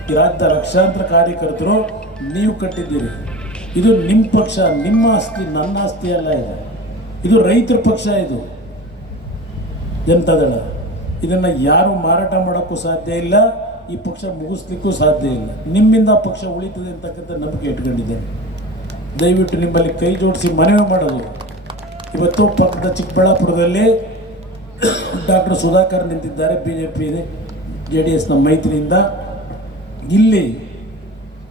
ಈ ರಾಜ್ಯದ ಲಕ್ಷಾಂತರ ಕಾರ್ಯಕರ್ತರು ನೀವು ಕಟ್ಟಿದ್ದೀರಿ. ಇದು ನಿಮ್ಮ ಪಕ್ಷ, ನಿಮ್ಮ ಆಸ್ತಿ, ನನ್ನ ಆಸ್ತಿ ಅಲ್ಲ ಇದು. ಇದು ರೈತರ ಪಕ್ಷ ಇದು. ಜನತಾದಳ ಇದನ್ನು ಯಾರು ಮಾರಾಟ ಮಾಡೋಕ್ಕೂ ಸಾಧ್ಯ ಇಲ್ಲ, ಈ ಪಕ್ಷ ಮುಗಿಸ್ಲಿಕ್ಕೂ ಸಾಧ್ಯ ಇಲ್ಲ. ನಿಮ್ಮಿಂದ ಪಕ್ಷ ಉಳಿತದೆ ಅಂತಕ್ಕಂಥ ನಂಬಿಕೆ ಇಟ್ಕೊಂಡಿದ್ದೇನೆ. ದಯವಿಟ್ಟು ನಿಮ್ಮಲ್ಲಿ ಕೈ ಜೋಡಿಸಿ ಮನವಿ ಮಾಡೋದು. ಇವತ್ತು ಪಕ್ಕದ ಚಿಕ್ಕಬಳ್ಳಾಪುರದಲ್ಲಿ ಡಾಕ್ಟರ್ ಸುಧಾಕರ್ ನಿಂತಿದ್ದಾರೆ B J P J D ಎಸ್ನ ಮೈತ್ರಿಯಿಂದ. ಇಲ್ಲಿ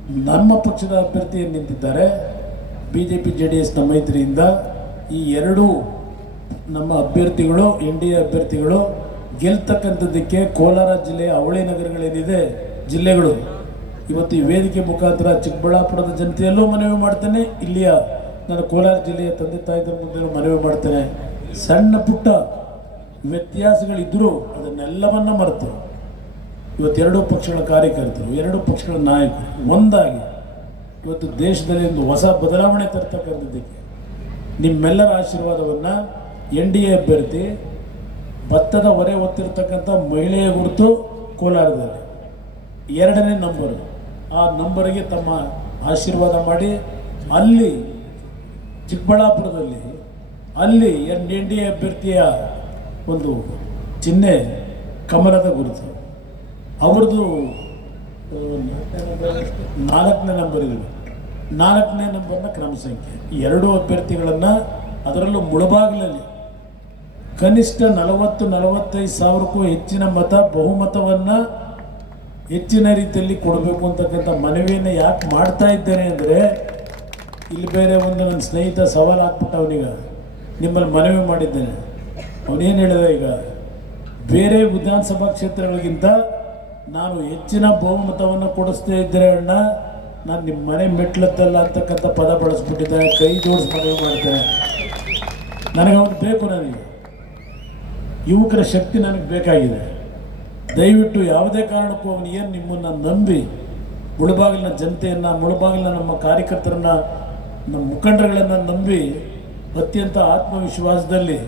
ನಮ್ಮ ಪಕ್ಷದ ಅಭ್ಯರ್ಥಿ ನಿಂತಿದ್ದಾರೆ. B J P J D ಎಸ್ನ ಮೈತ್ರಿಯಿಂದ ಈ ಎರಡೂ ನಮ್ಮ ಅಭ್ಯರ್ಥಿಗಳು, ಎನ್ ಡಿ ಎ ಅಭ್ಯರ್ಥಿಗಳು ಗೆಲ್ತಕ್ಕಂಥದ್ದಕ್ಕೆ ಕೋಲಾರ ಜಿಲ್ಲೆಯ ಅವಳಿ ನಗರಗಳೇನಿದೆ, ಜಿಲ್ಲೆಗಳು. ಇವತ್ತು ಈ ವೇದಿಕೆ ಮುಖಾಂತರ ಚಿಕ್ಕಬಳ್ಳಾಪುರದ ಜನತೆಯಲ್ಲೂ ಮನವಿ ಮಾಡ್ತೇನೆ. ಇಲ್ಲಿಯ ನಾನು ಕೋಲಾರ ಜಿಲ್ಲೆಯ ತಂದೆ ತಾಯಿದ್ರ ಮುಂದೆ ಮನವಿ ಮಾಡ್ತೇನೆ. ಸಣ್ಣ ಪುಟ್ಟ ವ್ಯತ್ಯಾಸಗಳಿದ್ದರೂ ಅದನ್ನೆಲ್ಲವನ್ನ ಮರೆತು. ಇವತ್ತೆರಡೂ ಪಕ್ಷಗಳ ಕಾರ್ಯಕರ್ತರು, ಎರಡೂ ಪಕ್ಷಗಳ ನಾಯಕರು ಒಂದಾಗಿ ಇವತ್ತು ದೇಶದಲ್ಲಿ ಒಂದು ಹೊಸ ಬದಲಾವಣೆ ತರ್ತಕ್ಕಂಥದ್ದಕ್ಕೆ ನಿಮ್ಮೆಲ್ಲರ ಆಶೀರ್ವಾದವನ್ನು ಎನ್ ಡಿ ಎ ಅಭ್ಯರ್ಥಿ ಭತ್ತದ ಹೊರೆ ಹೊತ್ತಿರ್ತಕ್ಕಂಥ ಮಹಿಳೆಯ ಗುರುತು ಕೋಲಾರದಲ್ಲಿ. ಎರಡನೇ ನಂಬರು. ಆ ನಂಬರಿಗೆ ತಮ್ಮ ಆಶೀರ್ವಾದ ಮಾಡಿ ಅಲ್ಲಿ ಚಿಕ್ಕಬಳ್ಳಾಪುರದಲ್ಲಿ ಅಲ್ಲಿ ಎನ್ ಎನ್ ಡಿ ಎ ಅಭ್ಯರ್ಥಿಯ ಒಂದು ಚಿಹ್ನೆ ಕಮಲದ ಗುರುತು. ಅವ್ರದ್ದು ನಾಲ್ಕನೇ ನಂಬರ್ ಇದೆ. ನಾಲ್ಕನೇ ನಂಬರ್ನ ಕ್ರಮ ಸಂಖ್ಯೆ. ಎರಡೂ ಅಭ್ಯರ್ಥಿಗಳನ್ನು ಅದರಲ್ಲೂ ಮುಳಬಾಗಿಲಲ್ಲಿ ಕನಿಷ್ಠ ನಲವತ್ತು, ನಲವತ್ತೈದು ಸಾವಿರಕ್ಕೂ ಹೆಚ್ಚಿನ ಮತ, ಬಹುಮತವನ್ನು ಹೆಚ್ಚಿನ ರೀತಿಯಲ್ಲಿ ಕೊಡಬೇಕು ಅಂತಕ್ಕಂಥ ಮನವಿಯನ್ನು ಯಾಕೆ ಮಾಡ್ತಾ ಇದ್ದೇನೆ ಅಂದರೆ, ಇಲ್ಲಿ ಬೇರೆ ಒಂದು ನನ್ನ ಸ್ನೇಹಿತ ಸವಾಲು ಹಾಕ್ಬಿಟ್ಟ ಅವನೀಗ. ನಿಮ್ಮಲ್ಲಿ ಮನವಿ ಮಾಡಿದ್ದೇನೆ. ಅವನೇನು ಹೇಳಿದ ಈಗ, ಬೇರೆ ವಿಧಾನಸಭಾ ಕ್ಷೇತ್ರಗಳಿಗಿಂತ ನಾನು ಹೆಚ್ಚಿನ ಬಹುಮತವನ್ನು ಕೊಡಿಸ್ತಾ ಇದ್ದರೆ ಅಣ್ಣ, ನಾನು ನಿಮ್ಮ ಮನೆ ಮೆಟ್ಲತ್ತಲ್ಲ ಅಂತಕ್ಕಂಥ ಪದ ಬಳಸ್ಬಿಟ್ಟಿದ್ದೆ ಕೈ ಜೋಡಿಸಿ ಮನವಿ ಮಾಡ್ತೇನೆ ನನಗೆ ಅವನು ಬೇಕು ನನಗೆ. ಯುವಕರ ಶಕ್ತಿ ನನಗೆ ಬೇಕಾಗಿದೆ. ದಯವಿಟ್ಟು ಯಾವುದೇ ಕಾರಣಕ್ಕೂ ಅವನು ಏನು ನಿಮ್ಮನ್ನು ನಂಬಿ ಮುಳುಬಾಗಿಲಿನ ಜನತೆಯನ್ನು, ಮುಳುಬಾಗಿಲಿನ ನಮ್ಮ ಕಾರ್ಯಕರ್ತರನ್ನ, ನಮ್ಮ ಮುಖಂಡರುಗಳನ್ನು ನಂಬಿ ಅತ್ಯಂತ ಆತ್ಮವಿಶ್ವಾಸದಲ್ಲಿ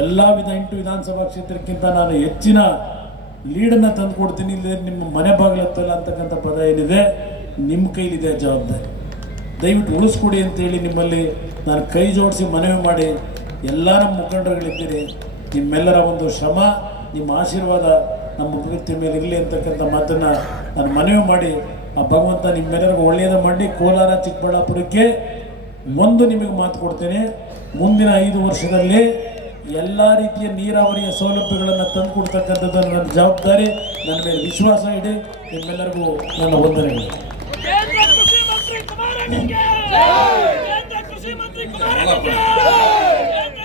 ಎಲ್ಲ ವಿಧ ಎಂಟು ವಿಧಾನಸಭಾ ಕ್ಷೇತ್ರಕ್ಕಿಂತ ನಾನು ಹೆಚ್ಚಿನ ಲೀಡನ್ನು ತಂದು ಕೊಡ್ತೀನಿ ಇಲ್ಲದೆ ನಿಮ್ಮ ಮನೆ ಬಾಗಿಲತ್ತಲ್ಲ ಅಂತಕ್ಕಂಥ ಪದ ಏನಿದೆ? ನಿಮ್ಮ ಕೈಲಿದೆ ಜವಾಬ್ದಾರಿ. ದಯವಿಟ್ಟು ಉಳಿಸ್ಕೊಡಿ ಅಂತೇಳಿ ನಿಮ್ಮಲ್ಲಿ ನಾನು ಕೈ ಜೋಡಿಸಿ ಮನವಿ ಮಾಡಿ ಎಲ್ಲ ನಮ್ಮ ಮುಖಂಡರುಗಳಿದ್ದೀರಿ. ನಿಮ್ಮೆಲ್ಲರ ಒಂದು ಶ್ರಮ, ನಿಮ್ಮ ಆಶೀರ್ವಾದ ನಮ್ಮ ಪ್ರಕೃತಿ ಮೇಲೆ ಇರಲಿ ಅಂತಕ್ಕಂಥ ಮಾತನ್ನು ನಾನು ಮನವಿ ಮಾಡಿ ಆ ಭಗವಂತ ನಿಮ್ಮೆಲ್ಲರಿಗೂ ಒಳ್ಳೆಯದ ಮಾಡಿ ಕೋಲಾರ, ಚಿಕ್ಕಬಳ್ಳಾಪುರಕ್ಕೆ ಒಂದು ನಿಮಗೆ ಮಾತು ಕೊಡ್ತೇನೆ. ಮುಂದಿನ ಐದು ವರ್ಷದಲ್ಲಿ ಎಲ್ಲ ರೀತಿಯ ನೀರಾವರಿಯ ಸೌಲಭ್ಯಗಳನ್ನು ತಂದು ಕೊಡ್ತಕ್ಕಂಥದ್ದು ನನ್ನ ಜವಾಬ್ದಾರಿ, ನನ್ನ ಮೇಲೆ ವಿಶ್ವಾಸ ಇಡಿ ನಿಮ್ಮೆಲ್ಲರಿಗೂ ನನ್ನ ವಂದನೆಗಳು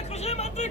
ಕೃಷಿ ಮಂತ್ರಿ